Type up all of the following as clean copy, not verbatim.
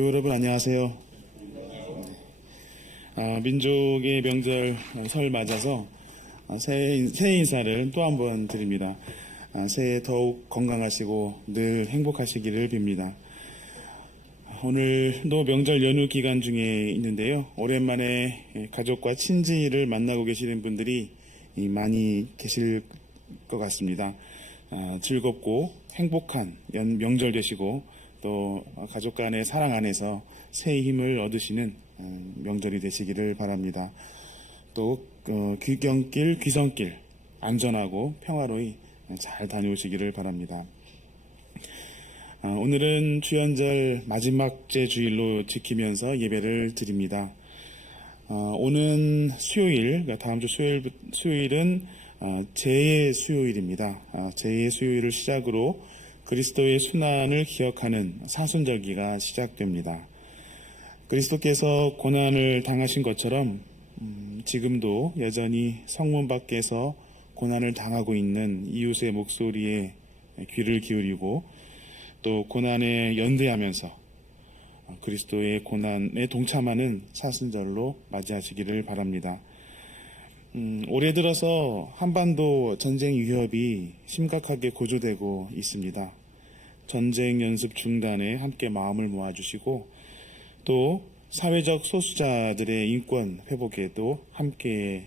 교회 여러분 안녕하세요. 민족의 명절 설 맞아서 새해 인사를 또 한 번 드립니다. 새해 더욱 건강하시고 늘 행복하시기를 빕니다. 오늘도 명절 연휴 기간 중에 있는데요. 오랜만에 가족과 친지를 만나고 계시는 분들이 많이 계실 것 같습니다. 즐겁고 행복한 명절 되시고 또 가족 간의 사랑 안에서 새해 힘을 얻으시는 명절이 되시기를 바랍니다. 또 귀성길 안전하고 평화로이 잘 다녀오시기를 바랍니다. 오늘은 주연절 마지막째 주일로 지키면서 예배를 드립니다. 오는 수요일, 다음 주 수요일은 제의 수요일입니다. 제의 수요일을 시작으로 그리스도의 순환을 기억하는 사순절기가 시작됩니다. 그리스도께서 고난을 당하신 것처럼 지금도 여전히 성문 밖에서 고난을 당하고 있는 이웃의 목소리에 귀를 기울이고 또 고난에 연대하면서 그리스도의 고난에 동참하는 사순절로 맞이하시기를 바랍니다. 올해 들어서 한반도 전쟁 위협이 심각하게 고조되고 있습니다. 전쟁 연습 중단에 함께 마음을 모아주시고 또 사회적 소수자들의 인권 회복에도 함께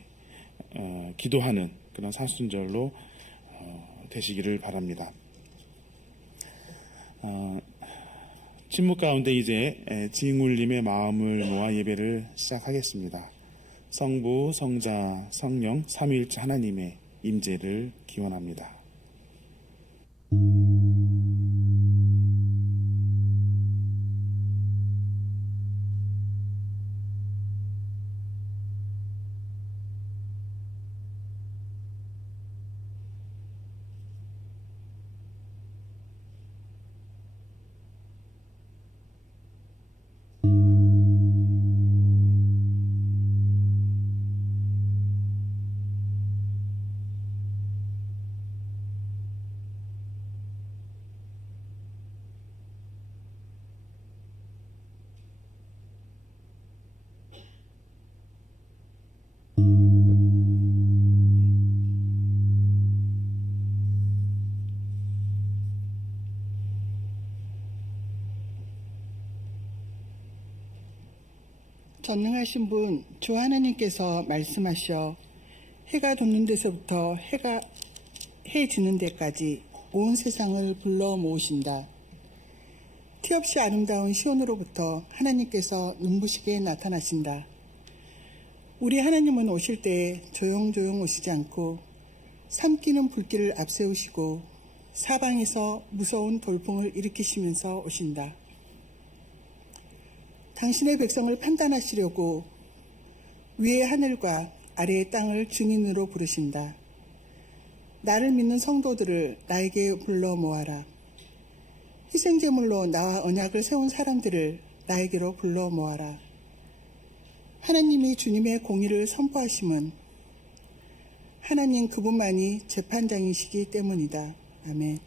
기도하는 그런 사순절로 되시기를 바랍니다. 침묵 가운데 이제 징울림의 마음을 모아 예배를 시작하겠습니다. 성부, 성자, 성령, 삼위일체 하나님의 임재를 기원합니다. 전능하신 분 주 하나님께서 말씀하셔 해가 돋는 데서부터 해 지는 데까지 온 세상을 불러 모으신다. 티없이 아름다운 시온으로부터 하나님께서 눈부시게 나타나신다. 우리 하나님은 오실 때 조용조용 오시지 않고 삼키는 불길을 앞세우시고 사방에서 무서운 돌풍을 일으키시면서 오신다. 당신의 백성을 판단하시려고 위의 하늘과 아래의 땅을 증인으로 부르신다. 나를 믿는 성도들을 나에게 불러 모아라. 희생제물로 나와 언약을 세운 사람들을 나에게로 불러 모아라. 하나님이 주님의 공의를 선포하심은 하나님 그분만이 재판장이시기 때문이다. 아멘.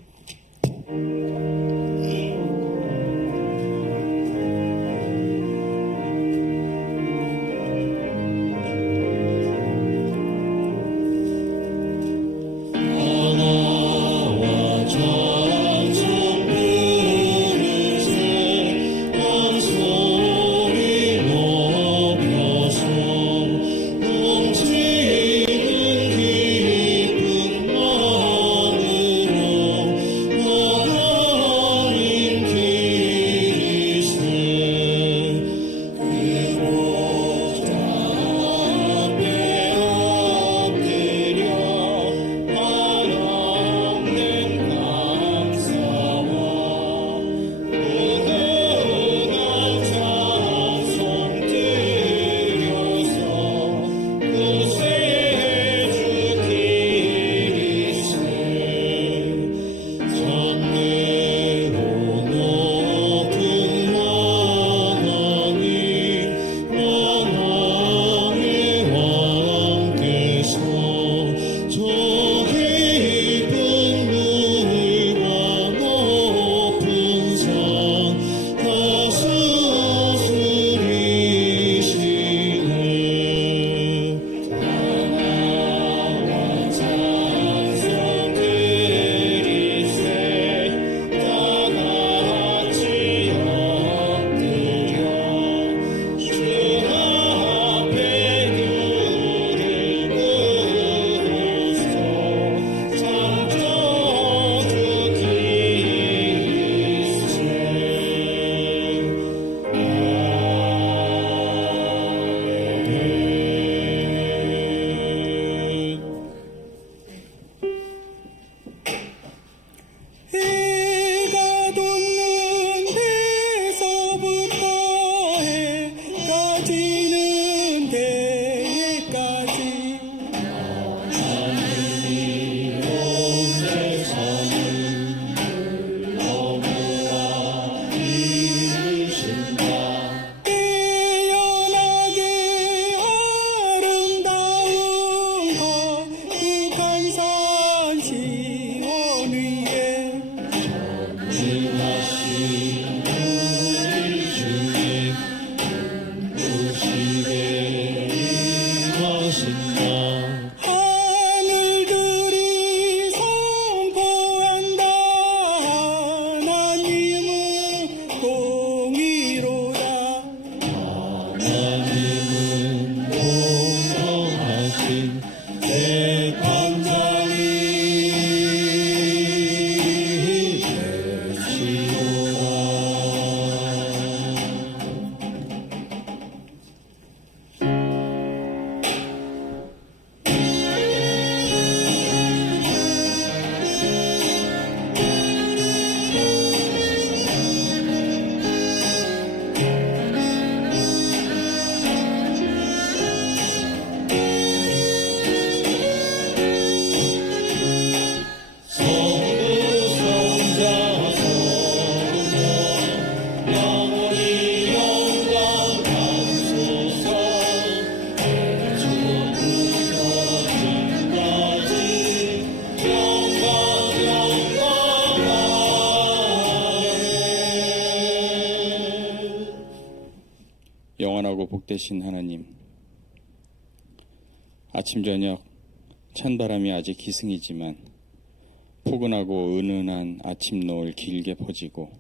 복되신 하나님, 아침 저녁 찬바람이 아직 기승이지만 포근하고 은은한 아침 노을 길게 퍼지고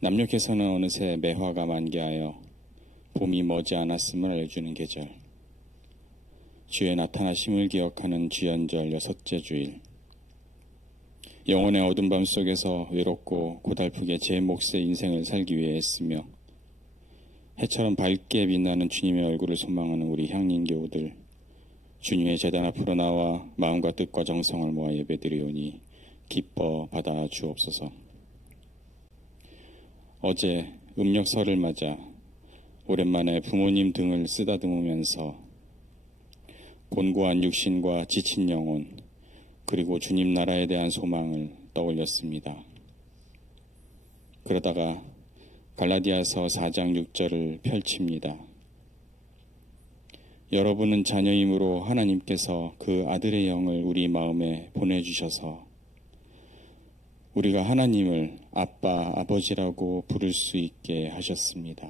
남녘에서는 어느새 매화가 만개하여 봄이 머지않았음을 알려주는 계절, 주의 나타나심을 기억하는 주연절 6째 주일, 영혼의 어둠 밤 속에서 외롭고 고달프게 제 몫의 인생을 살기 위해 애쓰며 해처럼 밝게 빛나는 주님의 얼굴을 소망하는 우리 향린 교우들, 주님의 제단 앞으로 나와 마음과 뜻과 정성을 모아 예배드리오니 기뻐 받아 주옵소서. 어제 음력설을 맞아 오랜만에 부모님 등을 쓰다듬으면서 곤고한 육신과 지친 영혼, 그리고 주님 나라에 대한 소망을 떠올렸습니다. 그러다가 갈라디아서 4장 6절을 펼칩니다. 여러분은 자녀이므로 하나님께서 그 아들의 영을 우리 마음에 보내주셔서 우리가 하나님을 아빠, 아버지라고 부를 수 있게 하셨습니다.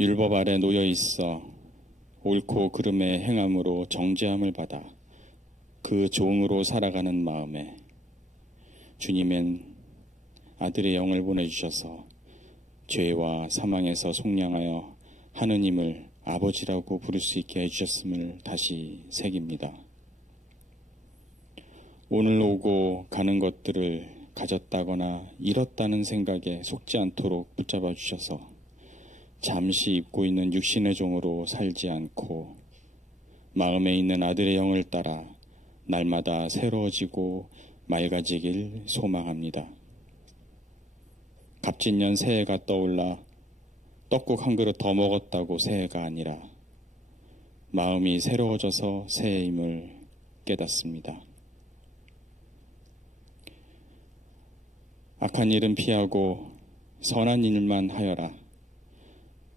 율법 아래 놓여 있어 옳고 그름의 행함으로 정죄함을 받아 그 종으로 살아가는 마음에 주님은 아들의 영을 보내주셔서 죄와 사망에서 속량하여 하느님을 아버지라고 부를 수 있게 해주셨음을 다시 새깁니다. 오늘 오고 가는 것들을 가졌다거나 잃었다는 생각에 속지 않도록 붙잡아 주셔서 잠시 입고 있는 육신의 종으로 살지 않고 마음에 있는 아들의 영을 따라 날마다 새로워지고 맑아지길 소망합니다. 갑진년 새해가 떠올라 떡국 한 그릇 더 먹었다고 새해가 아니라 마음이 새로워져서 새해임을 깨닫습니다. 악한 일은 피하고 선한 일만 하여라.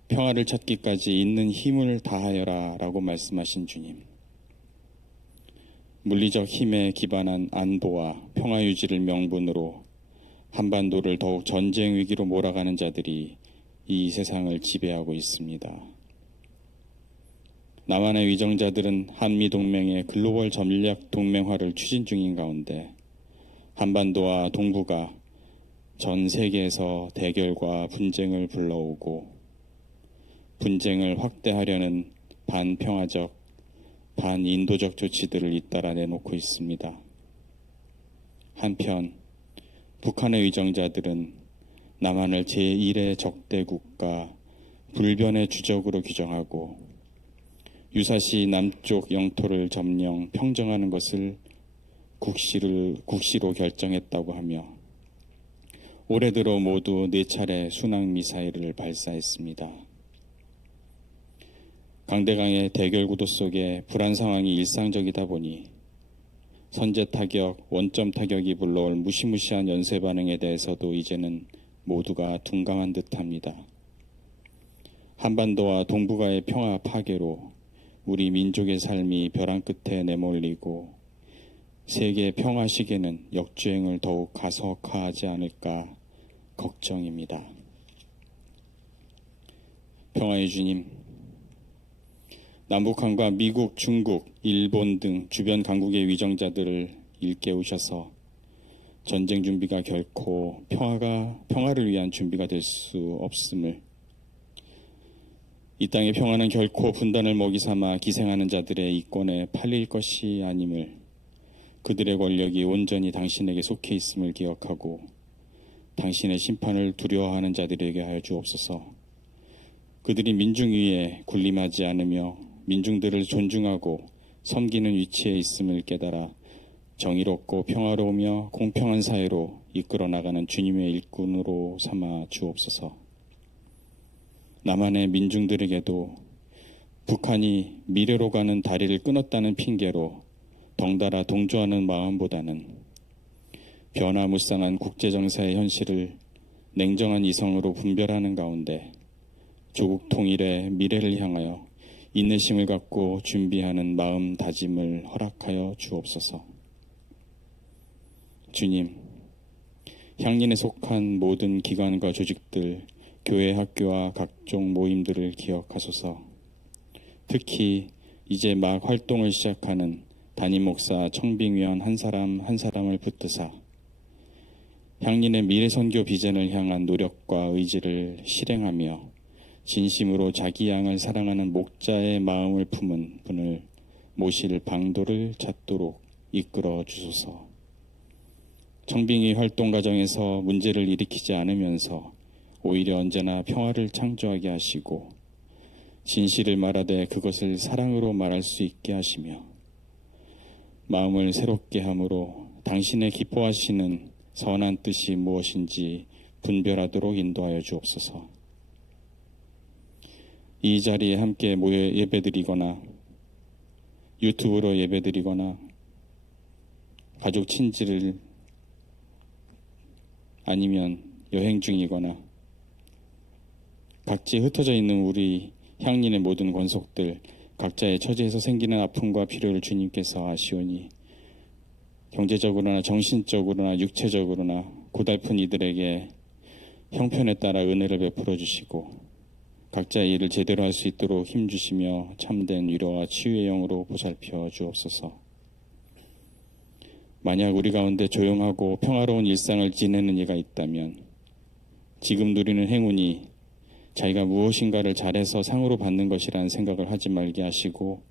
평화를 찾기까지 있는 힘을 다하여라 라고 말씀하신 주님. 물리적 힘에 기반한 안보와 평화 유지를 명분으로 한반도를 더욱 전쟁 위기로 몰아가는 자들이 이 세상을 지배하고 있습니다. 남한의 위정자들은 한미동맹의 글로벌 전략 동맹화를 추진 중인 가운데 한반도와 동북아 전 세계에서 대결과 분쟁을 불러오고 분쟁을 확대하려는 반평화적, 반인도적 조치들을 잇따라 내놓고 있습니다. 한편 북한의 위정자들은 남한을 제1의 적대 국가, 불변의 주적으로 규정하고 유사시 남쪽 영토를 점령, 평정하는 것을 국시로 결정했다고 하며 올해 들어 모두 4차례 순항미사일을 발사했습니다. 강대강의 대결 구도 속에 불안 상황이 일상적이다 보니 선제 타격, 원점 타격이 불러올 무시무시한 연쇄 반응에 대해서도 이제는 모두가 둔감한 듯합니다. 한반도와 동북아의 평화 파괴로 우리 민족의 삶이 벼랑 끝에 내몰리고 세계 평화 시계는 역주행을 더욱 가속화하지 않을까 걱정입니다. 평화의 주님, 남북한과 미국, 중국, 일본 등 주변 강국의 위정자들을 일깨우셔서 전쟁 준비가 결코 평화를 위한 준비가 될 수 없음을, 이 땅의 평화는 결코 분단을 먹이 삼아 기생하는 자들의 이권에 팔릴 것이 아님을, 그들의 권력이 온전히 당신에게 속해 있음을 기억하고 당신의 심판을 두려워하는 자들에게 하여 주옵소서. 그들이 민중 위에 군림하지 않으며 민중들을 존중하고 섬기는 위치에 있음을 깨달아 정의롭고 평화로우며 공평한 사회로 이끌어 나가는 주님의 일꾼으로 삼아 주옵소서. 남한의 민중들에게도 북한이 미래로 가는 다리를 끊었다는 핑계로 덩달아 동조하는 마음보다는 변화무쌍한 국제정세의 현실을 냉정한 이성으로 분별하는 가운데 조국 통일의 미래를 향하여 인내심을 갖고 준비하는 마음 다짐을 허락하여 주옵소서. 주님, 향린에 속한 모든 기관과 조직들, 교회 학교와 각종 모임들을 기억하소서. 특히 이제 막 활동을 시작하는 담임 목사 청빙위원 한 사람 한 사람을 붙드사 향린의 미래 선교 비전을 향한 노력과 의지를 실행하며 진심으로 자기 양을 사랑하는 목자의 마음을 품은 분을 모실 방도를 찾도록 이끌어 주소서. 청빙위 활동 과정에서 문제를 일으키지 않으면서 오히려 언제나 평화를 창조하게 하시고 진실을 말하되 그것을 사랑으로 말할 수 있게 하시며 마음을 새롭게 함으로 당신의 기뻐하시는 선한 뜻이 무엇인지 분별하도록 인도하여 주옵소서. 이 자리에 함께 모여 예배드리거나 유튜브로 예배드리거나 가족 친지를 아니면 여행 중이거나 각지에 흩어져 있는 우리 향린의 모든 권속들 각자의 처지에서 생기는 아픔과 필요를 주님께서 아시오니 경제적으로나 정신적으로나 육체적으로나 고달픈 이들에게 형편에 따라 은혜를 베풀어 주시고 각자의 일을 제대로 할 수 있도록 힘주시며 참된 위로와 치유의 영으로 보살펴 주옵소서. 만약 우리 가운데 조용하고 평화로운 일상을 지내는 이가 있다면 지금 누리는 행운이 자기가 무엇인가를 잘해서 상으로 받는 것이라는 생각을 하지 말게 하시고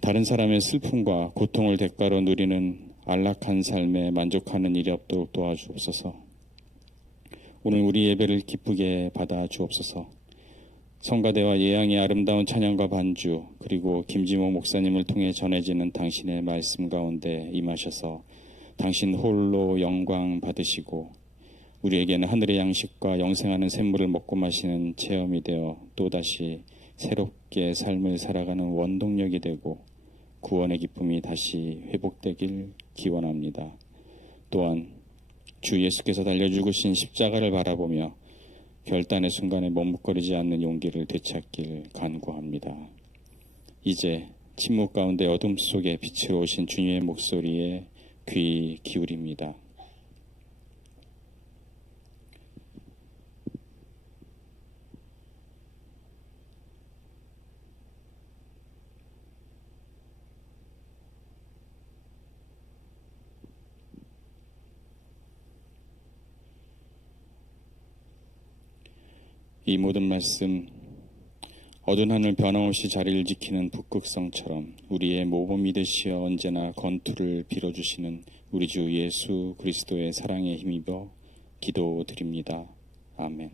다른 사람의 슬픔과 고통을 대가로 누리는 안락한 삶에 만족하는 일이 없도록 도와주옵소서. 오늘 우리 예배를 기쁘게 받아 주옵소서. 성가대와 예양의 아름다운 찬양과 반주 그리고 김지모 목사님을 통해 전해지는 당신의 말씀 가운데 임하셔서 당신 홀로 영광 받으시고 우리에게는 하늘의 양식과 영생하는 샘물을 먹고 마시는 체험이 되어 또다시 새롭게 삶을 살아가는 원동력이 되고 구원의 기쁨이 다시 회복되길 기원합니다. 또한 주 예수께서 달려 죽으신 십자가를 바라보며 결단의 순간에 머뭇거리지 않는 용기를 되찾길 간구합니다. 이제 침묵 가운데 어둠 속에 빛으로 오신 주님의 목소리에 귀 기울입니다. 이 모든 말씀 어두운 하늘 변함없이 자리를 지키는 북극성처럼 우리의 모범이 되시어 언제나 건투를 빌어주시는 우리 주 예수 그리스도의 사랑에 힘입어 기도드립니다. 아멘.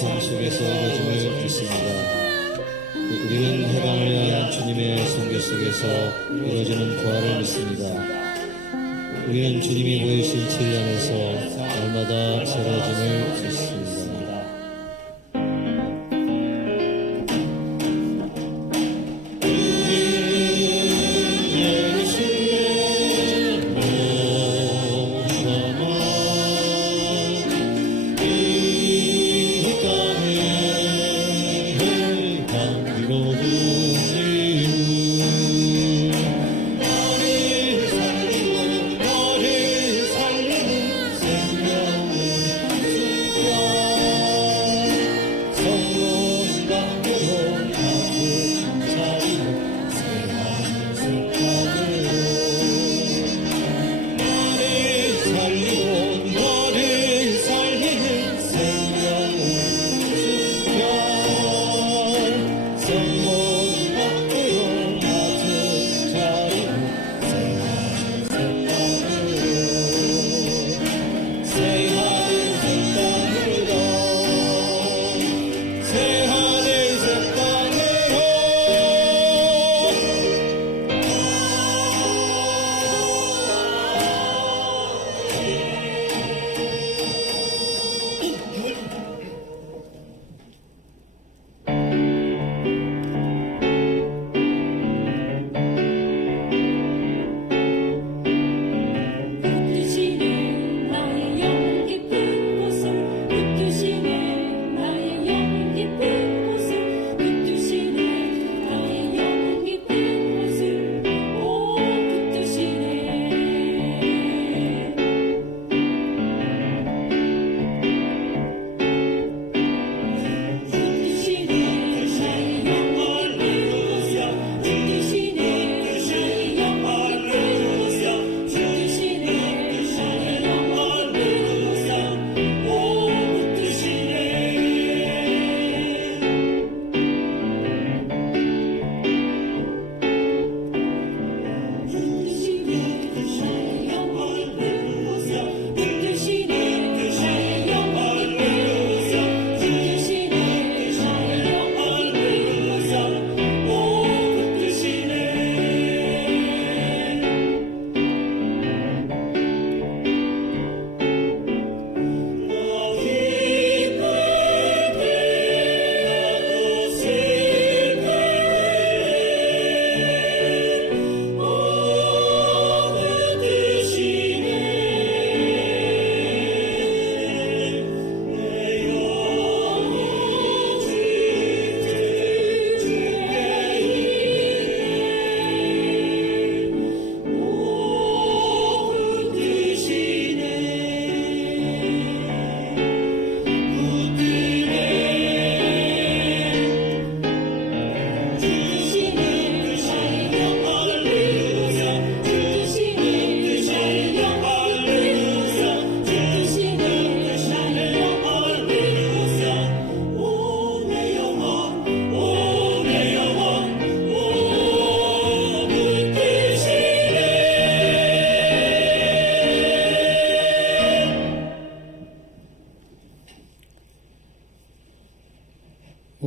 삶 속에서 이루어짐을 믿습니다. 우리는 해방을 위한 주님의 선교 속에서 이루어지는 부활을 믿습니다. 우리는 주님이 보이신 진리 안에서 날마다 새로워짐을 믿습니다.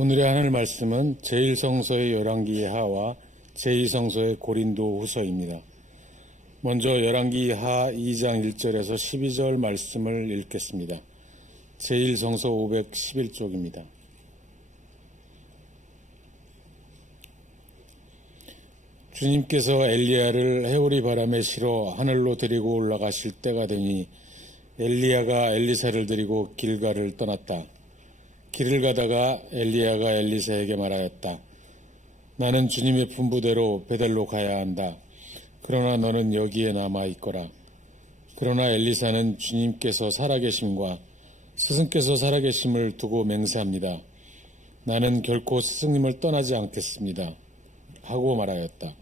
오늘의 하늘 말씀은 제1성서의 열왕기 하와 제2성서의 고린도 후서입니다. 먼저 열왕기 하 2장 1절에서 12절 말씀을 읽겠습니다. 제1성서 511쪽입니다. 주님께서 엘리야를 해오리 바람에 실어 하늘로 데리고 올라가실 때가 되니 엘리야가 엘리사를 데리고 길갈을 떠났다. 길을 가다가 엘리야가 엘리사에게 말하였다. 나는 주님의 분부대로 베델로 가야 한다. 그러나 너는 여기에 남아 있거라. 그러나 엘리사는 주님께서 살아계심과 스승께서 살아계심을 두고 맹세합니다. 나는 결코 스승님을 떠나지 않겠습니다. 하고 말하였다.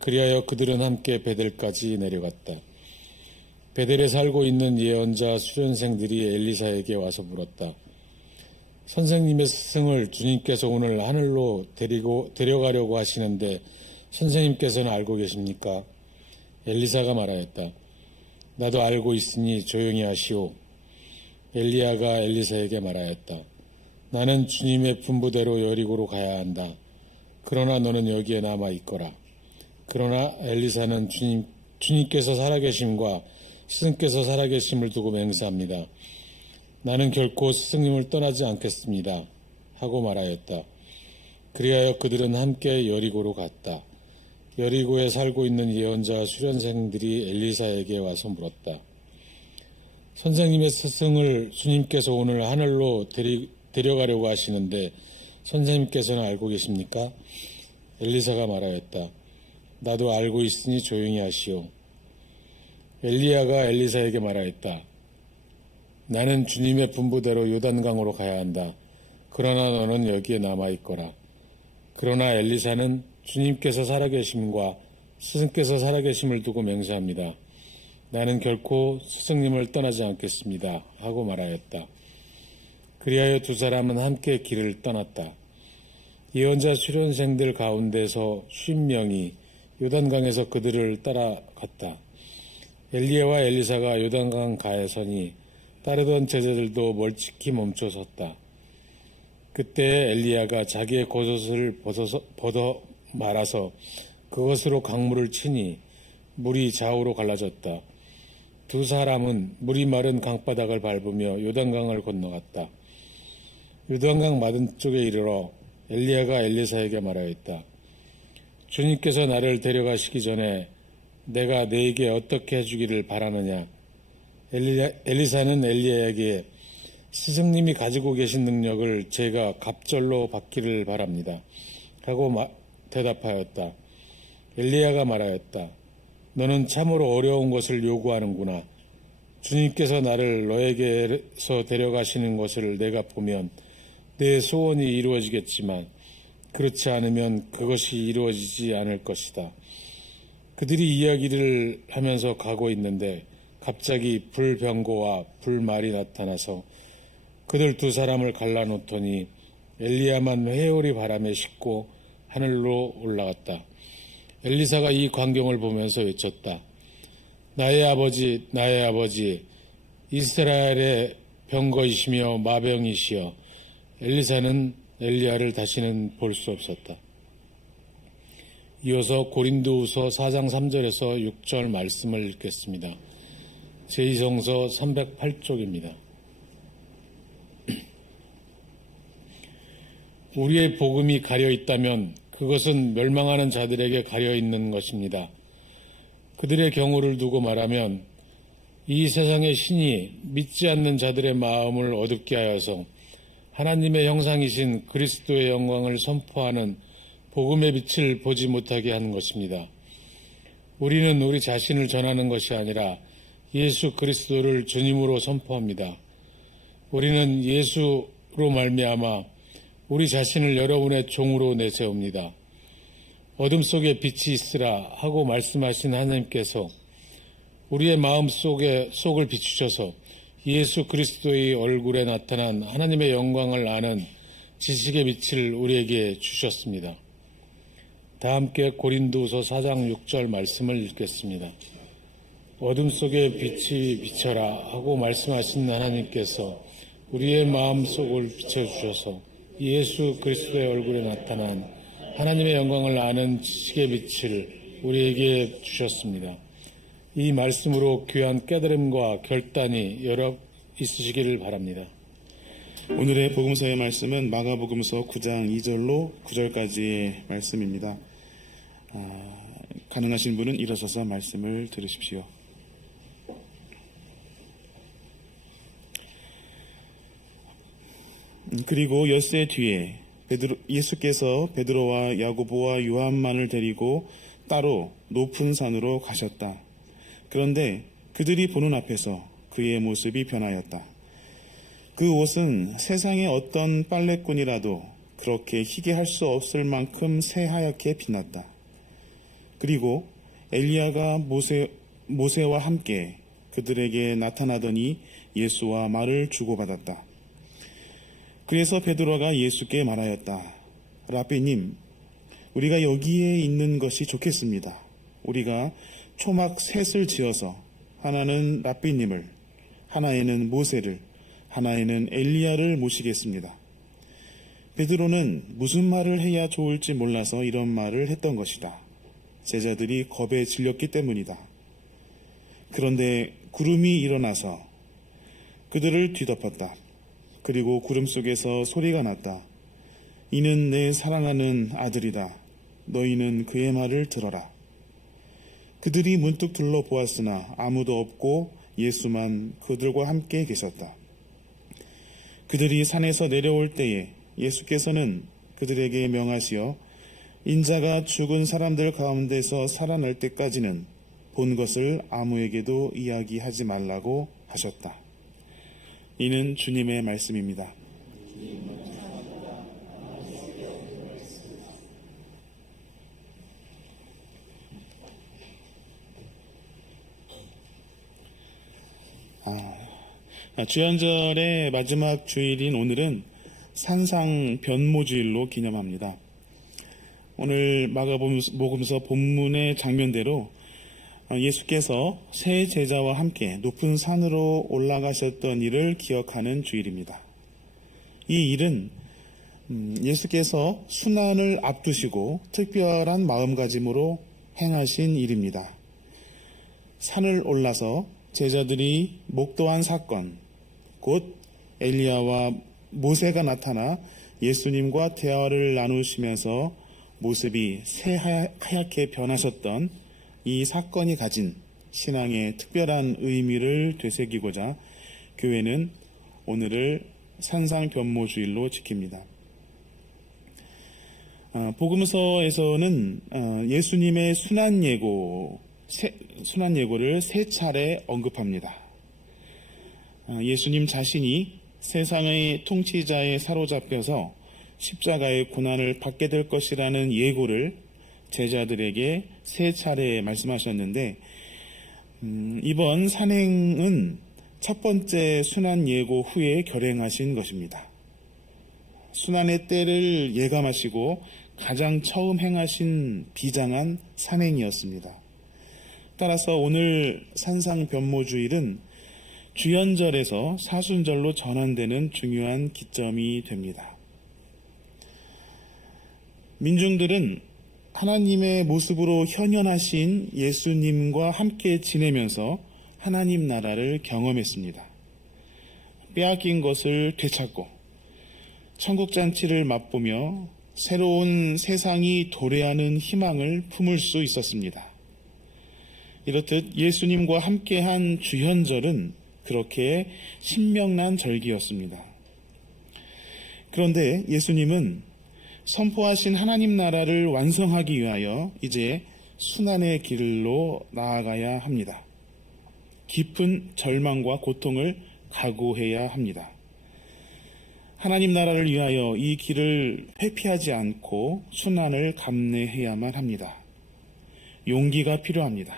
그리하여 그들은 함께 베델까지 내려갔다. 베델에 살고 있는 예언자 수련생들이 엘리사에게 와서 물었다. 선생님의 스승을 주님께서 오늘 하늘로 데려가려고 하시는데 선생님께서는 알고 계십니까? 엘리사가 말하였다. 나도 알고 있으니 조용히 하시오. 엘리야가 엘리사에게 말하였다. 나는 주님의 분부대로 여리고로 가야 한다. 그러나 너는 여기에 남아 있거라. 그러나 엘리사는 주님께서 살아계심과 스승께서 살아계심을 두고 맹세합니다. 나는 결코 스승님을 떠나지 않겠습니다. 하고 말하였다. 그리하여 그들은 함께 여리고로 갔다. 여리고에 살고 있는 예언자 수련생들이 엘리사에게 와서 물었다. 선생님의 스승을 주님께서 오늘 하늘로 데려가려고 하시는데 선생님께서는 알고 계십니까? 엘리사가 말하였다. 나도 알고 있으니 조용히 하시오. 엘리야가 엘리사에게 말하였다. 나는 주님의 분부대로 요단강으로 가야 한다. 그러나 너는 여기에 남아있거라. 그러나 엘리사는 주님께서 살아계심과 스승께서 살아계심을 두고 맹세합니다. 나는 결코 스승님을 떠나지 않겠습니다. 하고 말하였다. 그리하여 두 사람은 함께 길을 떠났다. 예언자 수련생들 가운데서 50명이 요단강에서 그들을 따라갔다. 엘리야와 엘리사가 요단강 가에 서니 따르던 제자들도 멀찍이 멈춰 섰다. 그때 엘리야가 자기의 겉옷을 벗어 말아서 그것으로 강물을 치니 물이 좌우로 갈라졌다. 두 사람은 물이 마른 강바닥을 밟으며 요단강을 건너갔다. 요단강 맞은쪽에 이르러 엘리야가 엘리사에게 말하였다. 주님께서 나를 데려가시기 전에 내가 네게 어떻게 해주기를 바라느냐. 엘리사는 엘리야에게 스승님이 가지고 계신 능력을 제가 갑절로 받기를 바랍니다. 하고 대답하였다. 엘리야가 말하였다. 너는 참으로 어려운 것을 요구하는구나. 주님께서 나를 너에게서 데려가시는 것을 내가 보면 내 소원이 이루어지겠지만 그렇지 않으면 그것이 이루어지지 않을 것이다. 그들이 이야기를 하면서 가고 있는데 갑자기 불병거와 불말이 나타나서 그들 두 사람을 갈라놓더니 엘리야만 회오리 바람에 싣고 하늘로 올라갔다. 엘리사가 이 광경을 보면서 외쳤다. 나의 아버지, 나의 아버지, 이스라엘의 병거이시며 마병이시여. 엘리사는 엘리야를 다시는 볼 수 없었다. 이어서 고린도후서 4장 3절에서 6절 말씀을 읽겠습니다. 제2성서 308쪽입니다. 우리의 복음이 가려 있다면 그것은 멸망하는 자들에게 가려 있는 것입니다. 그들의 경우를 두고 말하면 이 세상의 신이 믿지 않는 자들의 마음을 어둡게 하여서 하나님의 형상이신 그리스도의 영광을 선포하는 복음의 빛을 보지 못하게 하는 것입니다. 우리는 우리 자신을 전하는 것이 아니라 예수 그리스도를 주님으로 선포합니다. 우리는 예수로 말미암아 우리 자신을 여러분의 종으로 내세웁니다. 어둠 속에 빛이 있으라 하고 말씀하신 하나님께서 우리의 마음 속을 비추셔서 예수 그리스도의 얼굴에 나타난 하나님의 영광을 아는 지식의 빛을 우리에게 주셨습니다. 다 함께 고린도후서 4장 6절 말씀을 읽겠습니다. 어둠 속에 빛이 비쳐라 하고 말씀하신 하나님께서 우리의 마음 속을 비춰주셔서 예수 그리스도의 얼굴에 나타난 하나님의 영광을 아는 지식의 빛을 우리에게 주셨습니다. 이 말씀으로 귀한 깨달음과 결단이 여러 있으시기를 바랍니다. 오늘의 복음서의 말씀은 마가복음서 9장 2절로 9절까지의 말씀입니다. 가능하신 분은 일어서서 말씀을 들으십시오. 그리고 엿새 뒤에 예수께서 베드로와 야고보와 요한만을 데리고 따로 높은 산으로 가셨다. 그런데 그들이 보는 앞에서 그의 모습이 변하였다. 그 옷은 세상의 어떤 빨래꾼이라도 그렇게 희게 할 수 없을 만큼 새하얗게 빛났다. 그리고 엘리야가 모세와 함께 그들에게 나타나더니 예수와 말을 주고받았다. 그래서 베드로가 예수께 말하였다. 라비님, 우리가 여기에 있는 것이 좋겠습니다. 우리가 초막 셋을 지어서 하나는 라비님을, 하나에는 모세를, 하나에는 엘리야를 모시겠습니다. 베드로는 무슨 말을 해야 좋을지 몰라서 이런 말을 했던 것이다. 제자들이 겁에 질렸기 때문이다. 그런데 구름이 일어나서 그들을 뒤덮었다. 그리고 구름 속에서 소리가 났다. 이는 내 사랑하는 아들이다. 너희는 그의 말을 들어라. 그들이 문득 둘러보았으나 아무도 없고 예수만 그들과 함께 계셨다. 그들이 산에서 내려올 때에 예수께서는 그들에게 명하시어 인자가 죽은 사람들 가운데서 살아날 때까지는 본 것을 아무에게도 이야기하지 말라고 하셨다. 이는 주님의 말씀입니다. 주연절의 마지막 주일인 오늘은 산상 변모주일로 기념합니다. 오늘 마가복음서 본문의 장면대로 예수께서 세 제자와 함께 높은 산으로 올라가셨던 일을 기억하는 주일입니다. 이 일은 예수께서 순환을 앞두시고 특별한 마음가짐으로 행하신 일입니다. 산을 올라서 제자들이 목도한 사건, 곧 엘리야와 모세가 나타나 예수님과 대화를 나누시면서 모습이 새하얗게 변하셨던 이 사건이 가진 신앙의 특별한 의미를 되새기고자 교회는 오늘을 산상변모주일로 지킵니다. 복음서에서는 예수님의 순환예고를 세 차례 언급합니다. 예수님 자신이 세상의 통치자에 사로잡혀서 십자가의 고난을 받게 될 것이라는 예고를 제자들에게 세 차례 말씀하셨는데 이번 산행은 첫 번째 순환 예고 후에 결행하신 것입니다. 순환의 때를 예감하시고 가장 처음 행하신 비장한 산행이었습니다. 따라서 오늘 산상변모주일은 주연절에서 사순절로 전환되는 중요한 기점이 됩니다. 민중들은 하나님의 모습으로 현현하신 예수님과 함께 지내면서 하나님 나라를 경험했습니다. 빼앗긴 것을 되찾고 천국잔치를 맛보며 새로운 세상이 도래하는 희망을 품을 수 있었습니다. 이렇듯 예수님과 함께한 주현절은 그렇게 신명난 절기였습니다. 그런데 예수님은 선포하신 하나님 나라를 완성하기 위하여 이제 순환의 길로 나아가야 합니다. 깊은 절망과 고통을 각오해야 합니다. 하나님 나라를 위하여 이 길을 회피하지 않고 순환을 감내해야만 합니다. 용기가 필요합니다.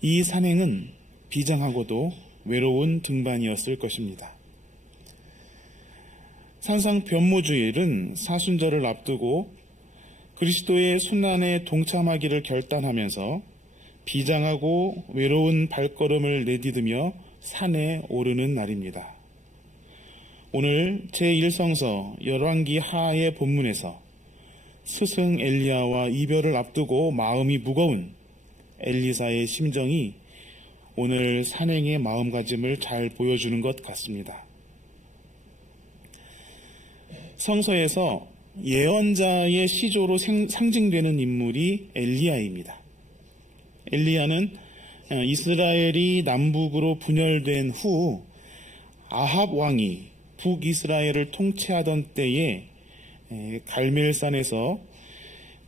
이 산행은 비장하고도 외로운 등반이었을 것입니다. 산상변모주일은 사순절을 앞두고 그리스도의 순환에 동참하기를 결단하면서 비장하고 외로운 발걸음을 내디디며 산에 오르는 날입니다. 오늘 제1성서 열왕기 하의 본문에서 스승 엘리야와 이별을 앞두고 마음이 무거운 엘리사의 심정이 오늘 산행의 마음가짐을 잘 보여주는 것 같습니다. 성서에서 예언자의 시조로 상징되는 인물이 엘리야입니다. 엘리야는 이스라엘이 남북으로 분열된 후 아합 왕이 북이스라엘을 통치하던 때에 갈멜산에서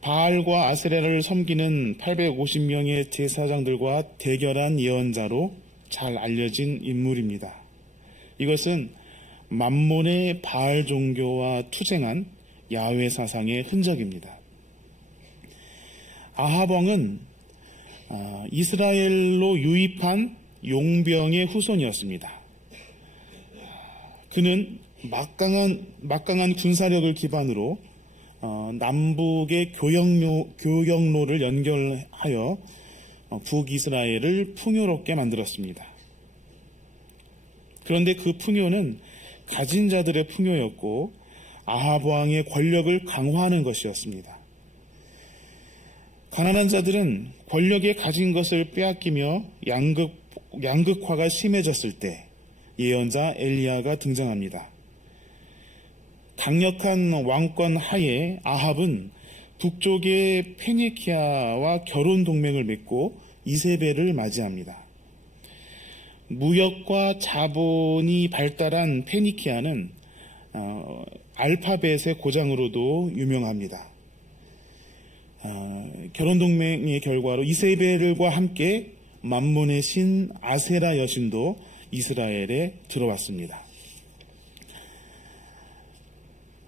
바알과 아세라를 섬기는 850명의 제사장들과 대결한 예언자로 잘 알려진 인물입니다. 이것은 만몬의 바알 종교와 투쟁한 야훼 사상의 흔적입니다. 아합 왕은 이스라엘로 유입한 용병의 후손이었습니다. 그는 막강한 군사력을 기반으로 남북의 교역로를 연결하여 북이스라엘을 풍요롭게 만들었습니다. 그런데 그 풍요는 가진 자들의 풍요였고 아합 왕의 권력을 강화하는 것이었습니다. 가난한 자들은 권력에 가진 것을 빼앗기며 양극화가 심해졌을 때 예언자 엘리야가 등장합니다. 강력한 왕권 하에 아합은 북쪽의 페니키아와 결혼 동맹을 맺고 이세벨을 맞이합니다. 무역과 자본이 발달한 페니키아는 알파벳의 고장으로도 유명합니다. 결혼 동맹의 결과로 이세벨과 함께 만몬의 신 아세라 여신도 이스라엘에 들어왔습니다.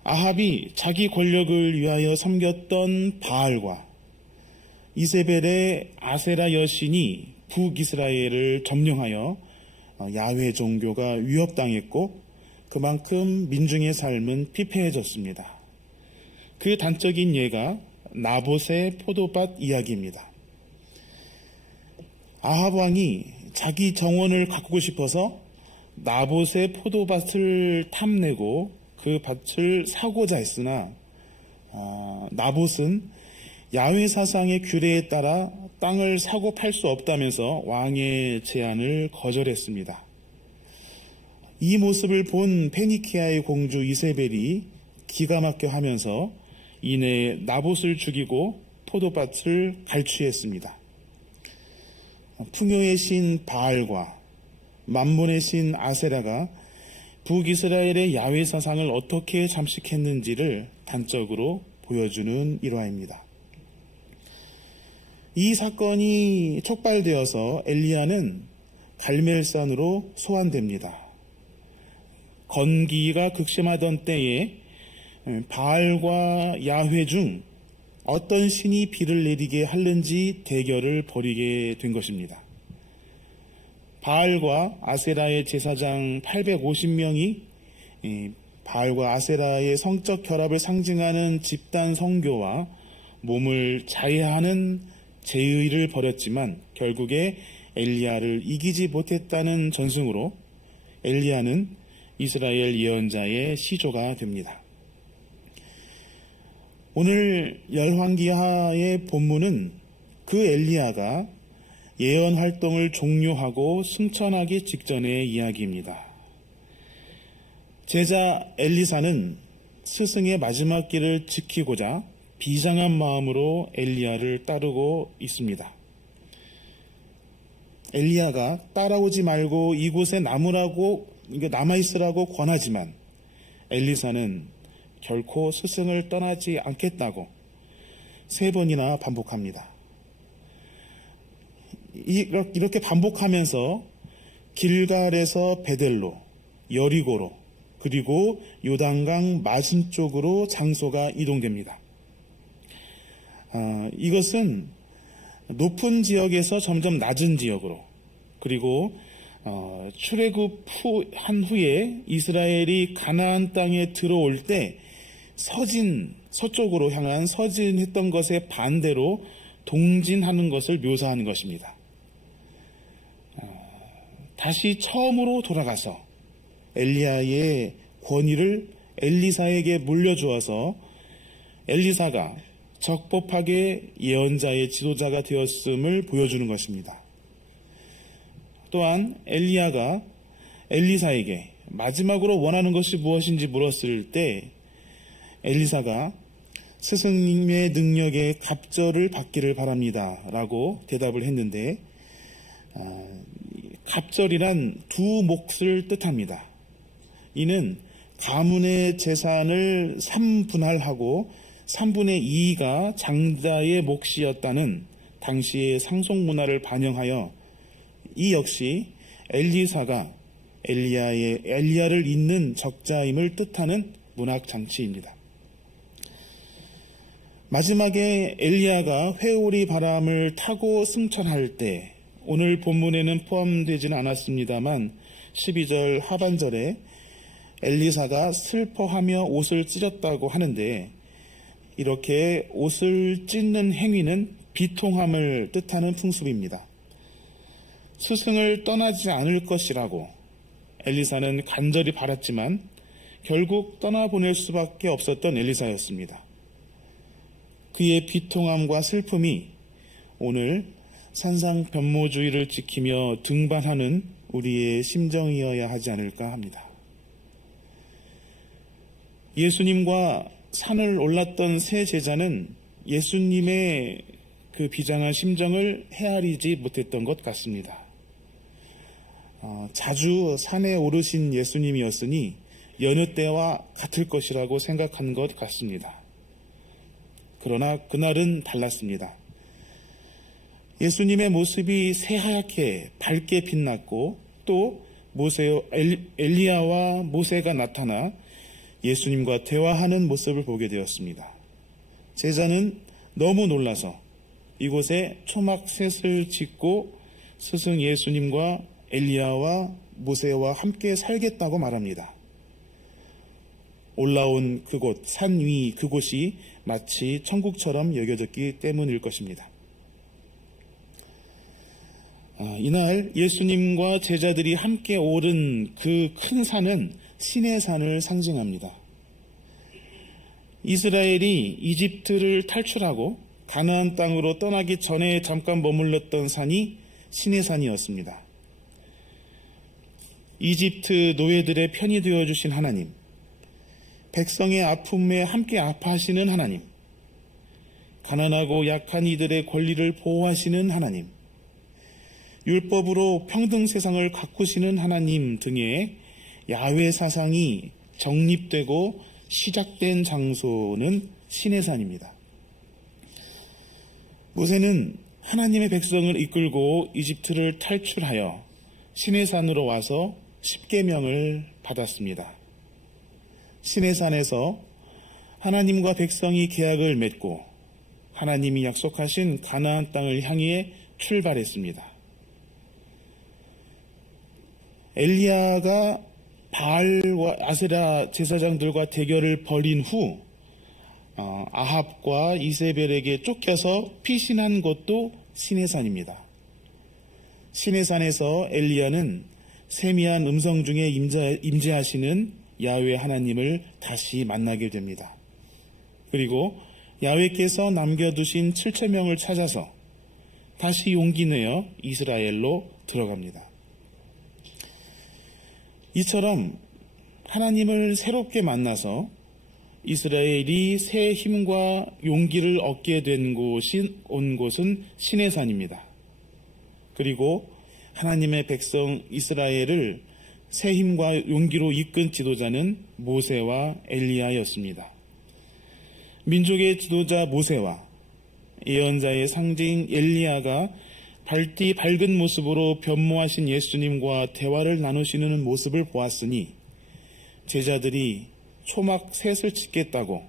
아합이 자기 권력을 위하여 섬겼던 바알과 이세벨의 아세라 여신이 북이스라엘을 점령하여 야훼 종교가 위협당했고 그만큼 민중의 삶은 피폐해졌습니다. 그 단적인 예가 나봇의 포도밭 이야기입니다. 아합 왕이 자기 정원을 가꾸고 싶어서 나봇의 포도밭을 탐내고 그 밭을 사고자 했으나 나봇은 야훼 사상의 규례에 따라 땅을 사고 팔 수 없다면서 왕의 제안을 거절했습니다. 이 모습을 본 페니키아의 공주 이세벨이 기가 막혀 하면서 이내 나봇을 죽이고 포도밭을 갈취했습니다. 풍요의 신 바알과 만몬의 신 아세라가 북이스라엘의 야훼 사상을 어떻게 잠식했는지를 단적으로 보여주는 일화입니다. 이 사건이 촉발되어서 엘리야는 갈멜산으로 소환됩니다. 건기가 극심하던 때에 바알과 야훼 중 어떤 신이 비를 내리게 하는지 대결을 벌이게 된 것입니다. 바알과 아세라의 제사장 850명이 바알과 아세라의 성적 결합을 상징하는 집단 성교와 몸을 자해하는 제의를 벌였지만 결국에 엘리야를 이기지 못했다는 전승으로 엘리야는 이스라엘 예언자의 시조가 됩니다. 오늘 열왕기하의 본문은 그 엘리야가 예언 활동을 종료하고 승천하기 직전의 이야기입니다. 제자 엘리사는 스승의 마지막 길을 지키고자 비장한 마음으로 엘리야를 따르고 있습니다. 엘리야가 따라오지 말고 이곳에 남아있으라고 권하지만 엘리사는 결코 스승을 떠나지 않겠다고 3번이나 반복합니다. 이렇게 반복하면서 길갈에서 베델로, 여리고로, 그리고 요단강 맞은 쪽으로 장소가 이동됩니다. 이것은 높은 지역에서 점점 낮은 지역으로, 그리고 출애굽한 후에 이스라엘이 가나안 땅에 들어올 때 서쪽으로 향한 서진했던 것에 반대로 동진하는 것을 묘사하는 것입니다. 다시 처음으로 돌아가서 엘리야의 권위를 엘리사에게 물려주어서 엘리사가 적법하게 예언자의 지도자가 되었음을 보여주는 것입니다. 또한 엘리야가 엘리사에게 마지막으로 원하는 것이 무엇인지 물었을 때 엘리사가 스승님의 능력에 갑절을 받기를 바랍니다 라고 대답을 했는데 갑절이란 2 몫을 뜻합니다. 이는 가문의 재산을 3분할하고 3분의 2가 장자의 몫이었다는 당시의 상속 문화를 반영하여 이 역시 엘리사가 엘리야를 잇는 적자임을 뜻하는 문학 장치입니다. 마지막에 엘리야가 회오리 바람을 타고 승천할 때 오늘 본문에는 포함되지는 않았습니다만 12절 하반절에 엘리사가 슬퍼하며 옷을 찢었다고 하는데 이렇게 옷을 찢는 행위는 비통함을 뜻하는 풍습입니다. 스승을 떠나지 않을 것이라고 엘리사는 간절히 바랐지만 결국 떠나보낼 수밖에 없었던 엘리사였습니다. 그의 비통함과 슬픔이 오늘 산상변모주의를 지키며 등반하는 우리의 심정이어야 하지 않을까 합니다. 예수님과 산을 올랐던 세 제자는 예수님의 그 비장한 심정을 헤아리지 못했던 것 같습니다. 자주 산에 오르신 예수님이었으니 여느 때와 같을 것이라고 생각한 것 같습니다. 그러나 그날은 달랐습니다. 예수님의 모습이 새하얗게 밝게 빛났고 또 엘리야와 모세가 나타나 예수님과 대화하는 모습을 보게 되었습니다. 제자는 너무 놀라서 이곳에 초막셋을 짓고 스승 예수님과 엘리야와 모세와 함께 살겠다고 말합니다. 올라온 그곳, 산 위 그곳이 마치 천국처럼 여겨졌기 때문일 것입니다. 이날 예수님과 제자들이 함께 오른 그 큰 산은 신의 산을 상징합니다. 이스라엘이 이집트를 탈출하고 가나안 땅으로 떠나기 전에 잠깐 머물렀던 산이 신의 산이었습니다. 이집트 노예들의 편이 되어주신 하나님, 백성의 아픔에 함께 아파하시는 하나님, 가난하고 약한 이들의 권리를 보호하시는 하나님, 율법으로 평등 세상을 가꾸시는 하나님 등의 야훼 사상이 정립되고 시작된 장소는 신의 산입니다. 모세는 하나님의 백성을 이끌고 이집트를 탈출하여 신의 산으로 와서 십계명을 받았습니다. 신의 산에서 하나님과 백성이 계약을 맺고 하나님이 약속하신 가나안 땅을 향해 출발했습니다. 엘리야가 바알과 아세라 제사장들과 대결을 벌인 후 아합과 이세벨에게 쫓겨서 피신한 것도 시내산입니다. 시내산에서 엘리야는 세미한 음성 중에 임재하시는 야훼 하나님을 다시 만나게 됩니다. 그리고 야훼께서 남겨두신 7,000명을 찾아서 다시 용기 내어 이스라엘로 들어갑니다. 이처럼 하나님을 새롭게 만나서 이스라엘이 새 힘과 용기를 얻게 된 곳은 시내산입니다. 그리고 하나님의 백성 이스라엘을 새 힘과 용기로 이끈 지도자는 모세와 엘리야였습니다. 민족의 지도자 모세와 예언자의 상징 엘리야가 밝은 모습으로 변모하신 예수님과 대화를 나누시는 모습을 보았으니 제자들이 초막 셋을 짓겠다고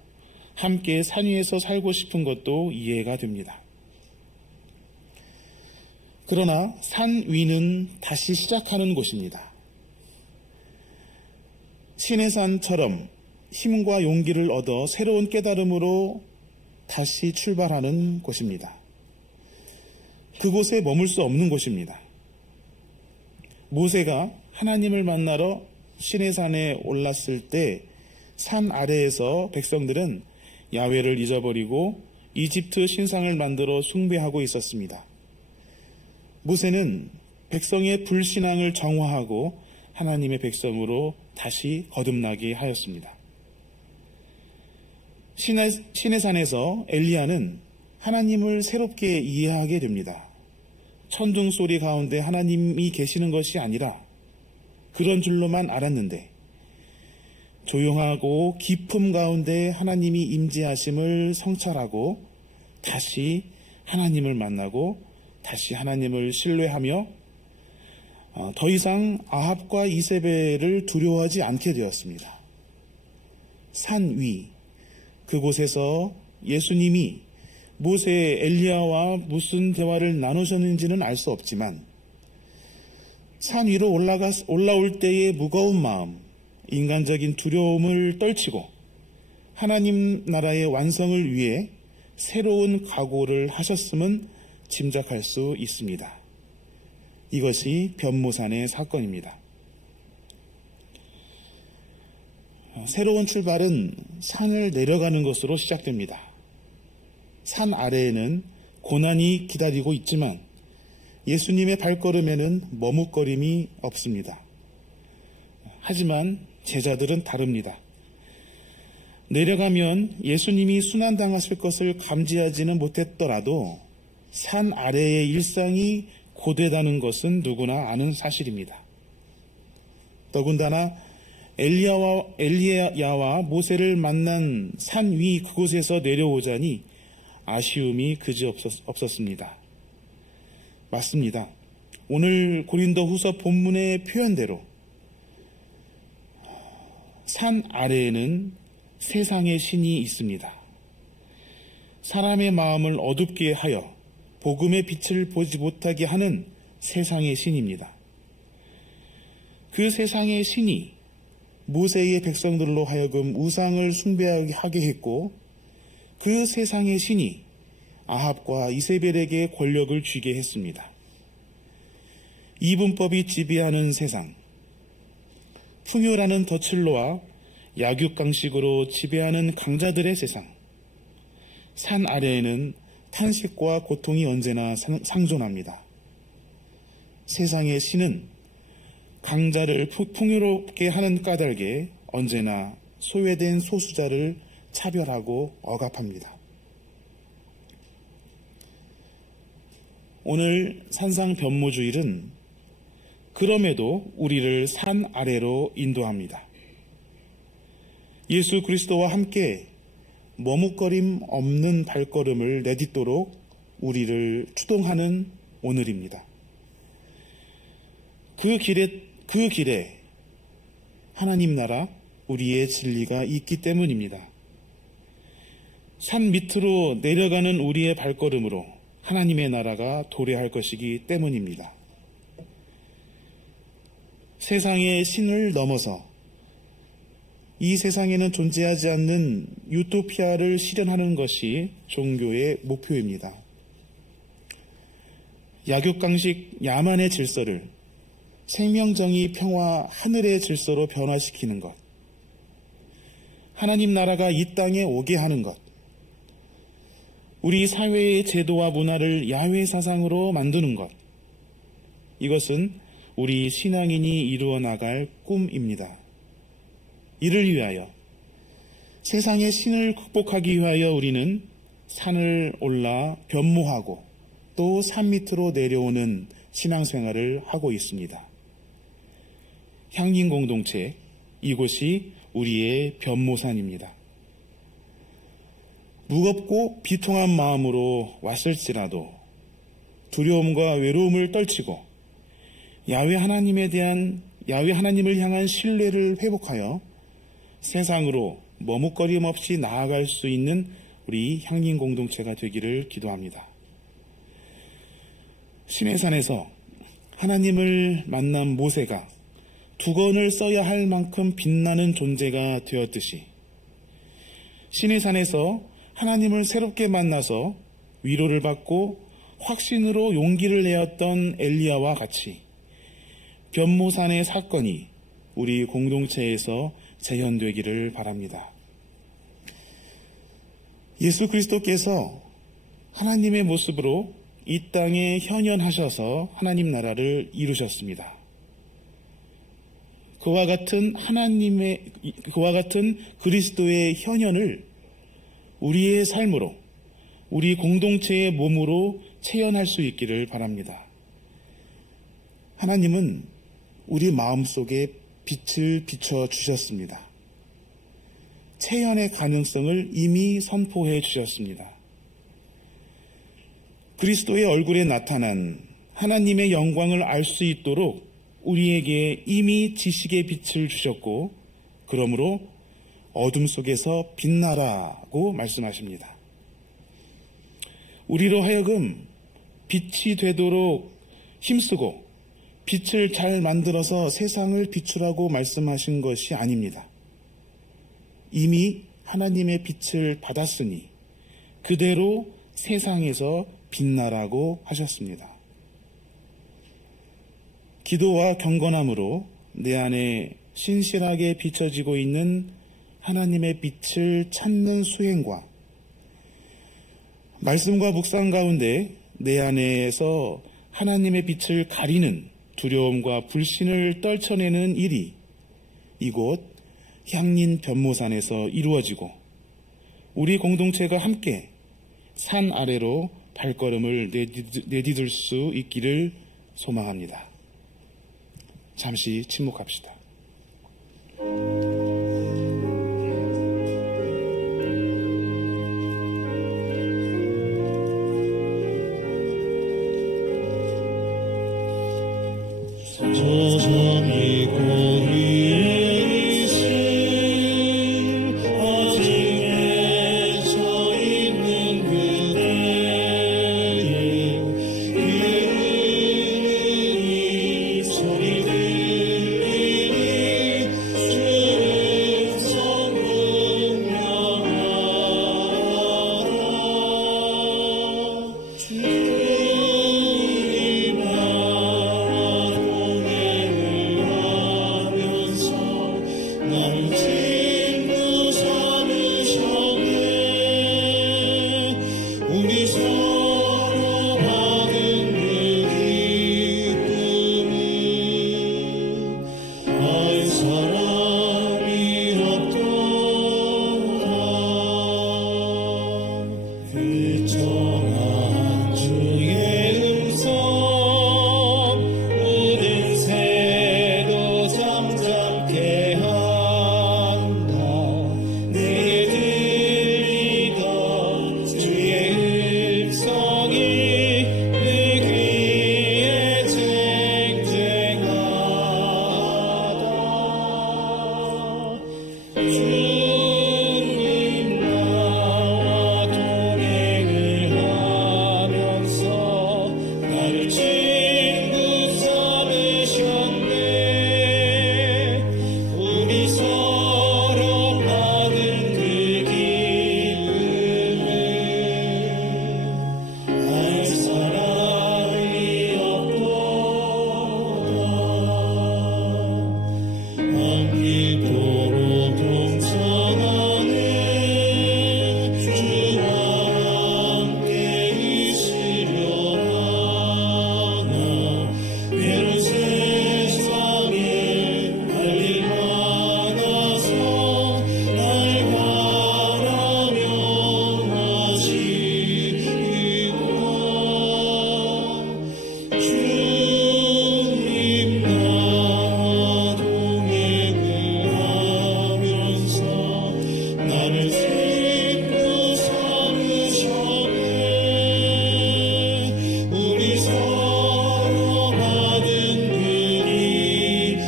함께 산 위에서 살고 싶은 것도 이해가 됩니다. 그러나 산 위는 다시 시작하는 곳입니다. 시내산처럼 힘과 용기를 얻어 새로운 깨달음으로 다시 출발하는 곳입니다. 그곳에 머물 수 없는 곳입니다. 모세가 하나님을 만나러 시내산에 올랐을 때 산 아래에서 백성들은 야훼를 잊어버리고 이집트 신상을 만들어 숭배하고 있었습니다. 모세는 백성의 불신앙을 정화하고 하나님의 백성으로 다시 거듭나게 하였습니다. 시내산에서 엘리야는 하나님을 새롭게 이해하게 됩니다. 천둥 소리 가운데 하나님이 계시는 것이 아니라 그런 줄로만 알았는데 조용하고 깊음 가운데 하나님이 임재하심을 성찰하고 다시 하나님을 만나고 다시 하나님을 신뢰하며 더 이상 아합과 이세벨을 두려워하지 않게 되었습니다. 산 위, 그곳에서 예수님이 모세, 엘리야와 무슨 대화를 나누셨는지는 알 수 없지만 산 위로 올라올 때의 무거운 마음, 인간적인 두려움을 떨치고 하나님 나라의 완성을 위해 새로운 각오를 하셨음은 짐작할 수 있습니다. 이것이 변모산의 사건입니다. 새로운 출발은 산을 내려가는 것으로 시작됩니다. 산 아래에는 고난이 기다리고 있지만 예수님의 발걸음에는 머뭇거림이 없습니다. 하지만 제자들은 다릅니다. 내려가면 예수님이 순환당하실 것을 감지하지는 못했더라도 산 아래의 일상이 고되다는 것은 누구나 아는 사실입니다. 더군다나 엘리야와 모세를 만난 산 위 그곳에서 내려오자니 아쉬움이 그지없었습니다. 맞습니다. 오늘 고린도후서 본문의 표현대로 산 아래에는 세상의 신이 있습니다. 사람의 마음을 어둡게 하여 복음의 빛을 보지 못하게 하는 세상의 신입니다. 그 세상의 신이 모세의 백성들로 하여금 우상을 숭배하게 했고 그 세상의 신이 아합과 이세벨에게 권력을 쥐게 했습니다. 이분법이 지배하는 세상, 풍요라는 덫을로와 약육강식으로 지배하는 강자들의 세상, 산 아래에는 탄식과 고통이 언제나 상존합니다. 세상의 신은 강자를 풍요롭게 하는 까닭에 언제나 소외된 소수자를 차별하고 억압합니다. 오늘 산상 변모주일은 그럼에도 우리를 산 아래로 인도합니다. 예수 그리스도와 함께 머뭇거림 없는 발걸음을 내딛도록 우리를 추동하는 오늘입니다. 그 길에 하나님 나라, 우리의 진리가 있기 때문입니다. 산 밑으로 내려가는 우리의 발걸음으로 하나님의 나라가 도래할 것이기 때문입니다. 세상의 신을 넘어서 이 세상에는 존재하지 않는 유토피아를 실현하는 것이 종교의 목표입니다. 약육강식 야만의 질서를 생명정의 평화 하늘의 질서로 변화시키는 것, 하나님 나라가 이 땅에 오게 하는 것, 우리 사회의 제도와 문화를 야훼 사상으로 만드는 것, 이것은 우리 신앙인이 이루어 나갈 꿈입니다. 이를 위하여, 세상의 신을 극복하기 위하여 우리는 산을 올라 변모하고 또 산 밑으로 내려오는 신앙생활을 하고 있습니다. 향림 공동체, 이곳이 우리의 변모산입니다. 무겁고 비통한 마음으로 왔을지라도 두려움과 외로움을 떨치고 야훼 하나님을 향한 신뢰를 회복하여 세상으로 머뭇거림 없이 나아갈 수 있는 우리 향림 공동체가 되기를 기도합니다. 시내산에서 하나님을 만난 모세가 두건을 써야 할 만큼 빛나는 존재가 되었듯이 시내산에서 하나님을 새롭게 만나서 위로를 받고 확신으로 용기를 내었던 엘리야와 같이 변모산의 사건이 우리 공동체에서 재현되기를 바랍니다. 예수 그리스도께서 하나님의 모습으로 이 땅에 현현하셔서 하나님 나라를 이루셨습니다. 그와 같은 그리스도의 현현을 우리의 삶으로, 우리 공동체의 몸으로 체현할 수 있기를 바랍니다. 하나님은 우리 마음속에 빛을 비춰 주셨습니다. 체현의 가능성을 이미 선포해 주셨습니다. 그리스도의 얼굴에 나타난 하나님의 영광을 알 수 있도록 우리에게 이미 지식의 빛을 주셨고, 그러므로 어둠 속에서 빛나라고 말씀하십니다. 우리로 하여금 빛이 되도록 힘쓰고 빛을 잘 만들어서 세상을 비추라고 말씀하신 것이 아닙니다. 이미 하나님의 빛을 받았으니 그대로 세상에서 빛나라고 하셨습니다. 기도와 경건함으로 내 안에 신실하게 비춰지고 있는 하나님의 빛을 찾는 수행과 말씀과 묵상 가운데 내 안에서 하나님의 빛을 가리는 두려움과 불신을 떨쳐내는 일이 이곳 향린 변모산에서 이루어지고 우리 공동체가 함께 산 아래로 발걸음을 내디딜 수 있기를 소망합니다. 잠시 침묵합시다. 조정이 고리에 있을 아직에 저 있는 그대의 이르니 소리 들리니 주를 성공하라 주님 나를 친구 삼으셨네 우리 서로 받은 그 기쁨은 알 사람이 없도다 그청한 주의 음성 모든 새도 잠잠케 주님 나와 동행을 하면서 나를 친구 삼으셨네 우리 서로 받은 그 기쁨은 알 사람이 없도다 밤낮도록 동성하는 주와 함께 있으려 하나 외로운 세상에 할 일 많아서 날 바라며 하시구나 주님 나와 동행을 하면서 나를 친구 삼으셨네 우리 서로 받은 그 기쁨은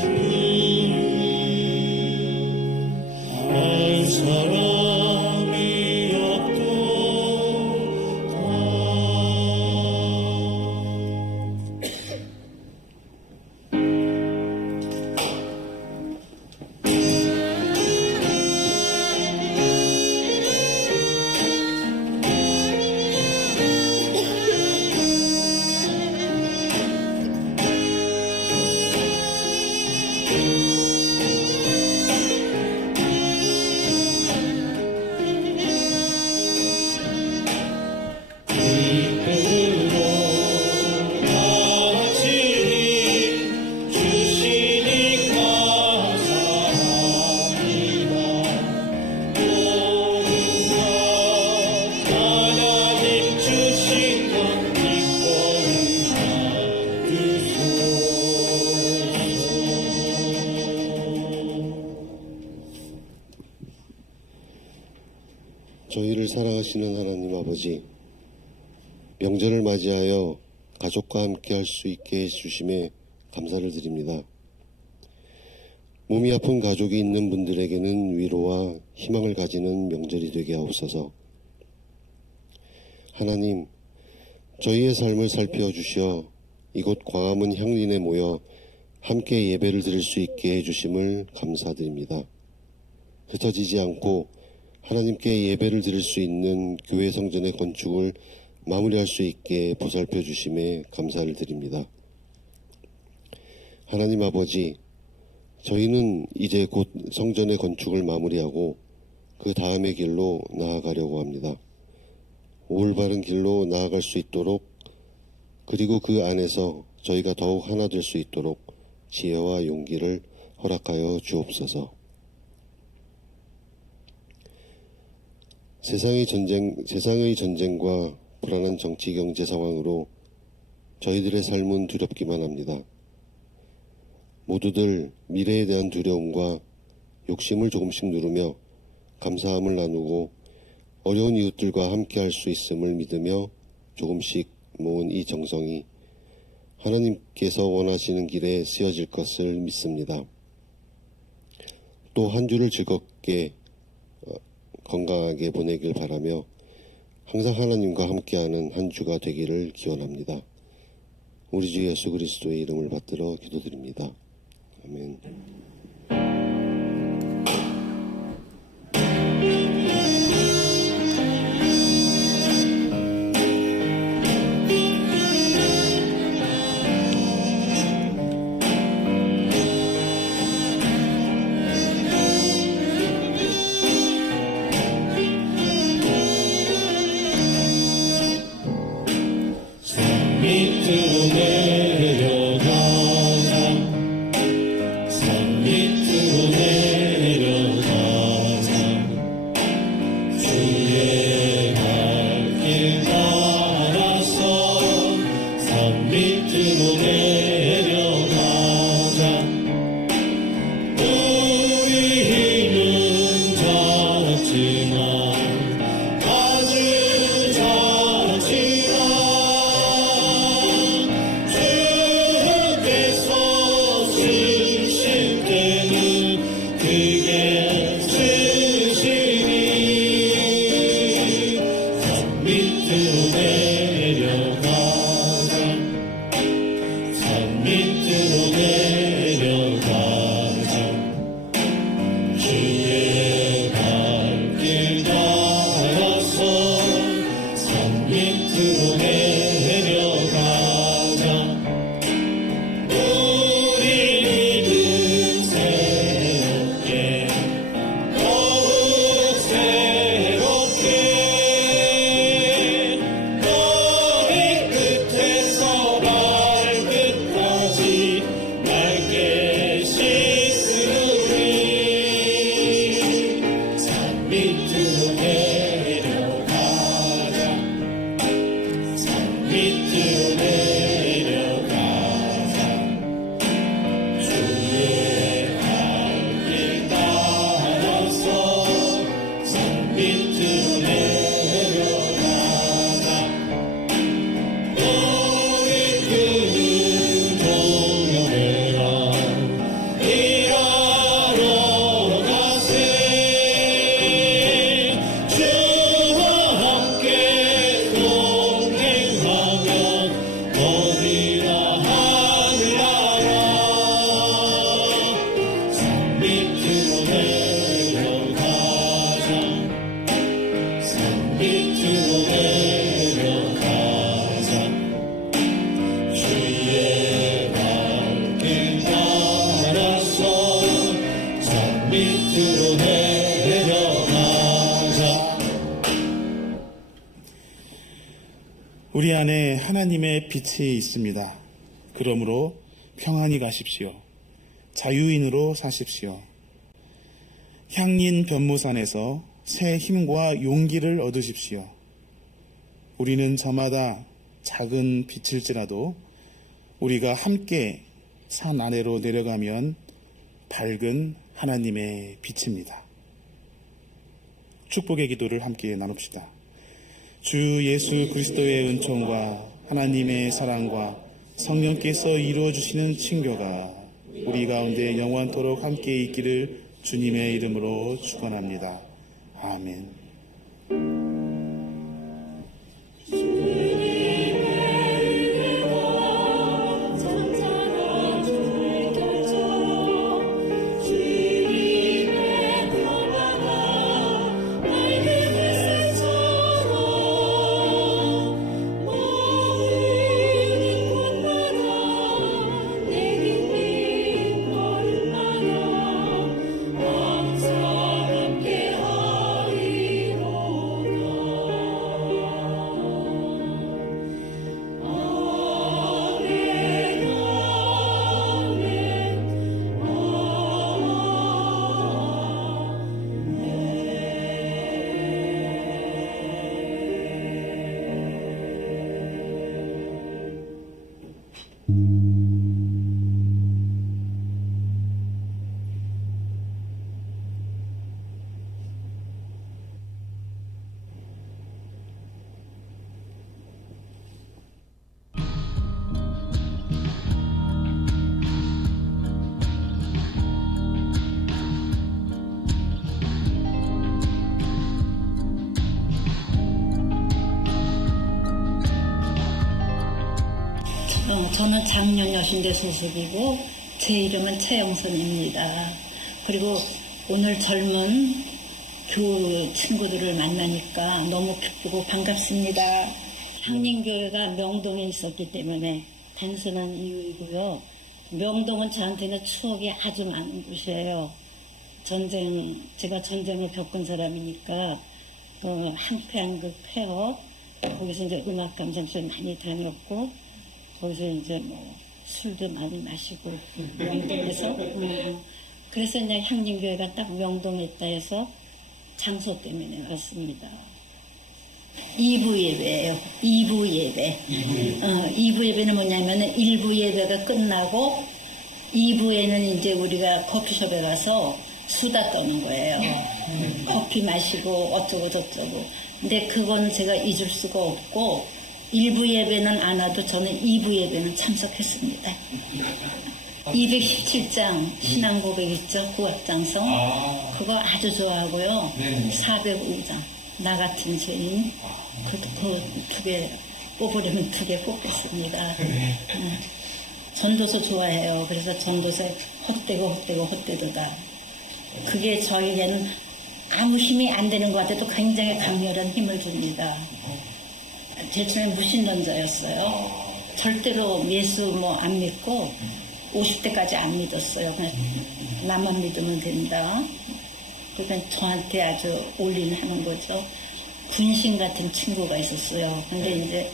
알 사람이 이ped로 같이 주시니 감사합니다 모든 것 하나님 주신 것 기꺼이 받으소서 저희를 사랑하시는 하나님 아버지, 명절을 맞이하여 가족과 함께 할 수 있게 해주심에 감사를 드립니다. 몸이 아픈 가족이 있는 분들에게는 위로와 희망을 가지는 명절이 되게 하옵소서. 하나님, 저희의 삶을 살펴주시어 이곳 광화문 향린에 모여 함께 예배를 드릴 수 있게 해주심을 감사드립니다. 흩어지지 않고 하나님께 예배를 드릴 수 있는 교회 성전의 건축을 마무리할 수 있게 보살펴 주심에 감사를 드립니다. 하나님 아버지, 저희는 이제 곧 성전의 건축을 마무리하고 그 다음의 길로 나아가려고 합니다. 올바른 길로 나아갈 수 있도록, 그리고 그 안에서 저희가 더욱 하나 될 수 있도록 지혜와 용기를 허락하여 주옵소서. 세상의 전쟁과 불안한 정치 경제 상황으로 저희들의 삶은 두렵기만 합니다. 모두들 미래에 대한 두려움과 욕심을 조금씩 누르며 감사함을 나누고 어려운 이웃들과 함께 할 수 있음을 믿으며 조금씩 모은 이 정성이 하나님께서 원하시는 길에 쓰여질 것을 믿습니다. 또 한 주를 즐겁게 건강하게 보내길 바라며 항상 하나님과 함께하는 한 주가 되기를 기원합니다. 우리 주 예수 그리스도의 이름을 받들어 기도드립니다. 아멘. 우리 안에 하나님의 빛이 있습니다. 그러므로 평안히 가십시오. 자유인으로 사십시오. 향린 변무산에서 새 힘과 용기를 얻으십시오. 우리는 저마다 작은 빛일지라도 우리가 함께 산 아래로 내려가면 밝은 하나님의 빛입니다. 축복의 기도를 함께 나눕시다. 주 예수 그리스도의 은총과 하나님의 사랑과 성령께서 이루어주시는 친교가 우리 가운데 영원토록 함께 있기를 주님의 이름으로 축원합니다. 아멘. 함께 저는 작년 여신대 소속이고 제 이름은 최영선입니다. 그리고 오늘 젊은 교우 친구들을 만나니까 너무 기쁘고 반갑습니다. 향림교회가 명동에 있었기 때문에 단순한 이유이고요. 명동은 저한테는 추억이 아주 많은 곳이에요. 제가 전쟁을 겪은 사람이니까 한패한 그 폐업, 거기서 이제 음악 감상실 많이 다녔고, 거기서 이제 뭐 술도 많이 마시고 명동에서 그래서 이제 향림교회가 딱 명동에 있다 해서 장소 때문에 왔습니다. 2부 예배예요. 2부 예배. 2부 예배는 뭐냐면은 1부 예배가 끝나고 2부에는 이제 우리가 커피숍에 가서 수다 떠는 거예요. 커피 마시고 어쩌고 저쩌고. 근데 그건 제가 잊을 수가 없고 1부 예배는 안 와도 저는 2부 예배는 참석했습니다. 217장 신앙고백 있죠? 구약장성. 그거 아주 좋아하고요. 405장 나 같은 죄인. 그 두 개 뽑으려면 2개 뽑겠습니다. 전도서 좋아해요. 그래서 전도서에 헛되도다. 그게 저에게는 아무 힘이 안 되는 것 같아도 굉장히 강렬한 힘을 줍니다. 제 처음에 무신론자였어요. 절대로 예수 안 믿고 50대까지 안 믿었어요. 그냥 나만 믿으면 된다. 그러니까 저한테 아주 올인하는 거죠. 군신 같은 친구가 있었어요. 근데 이제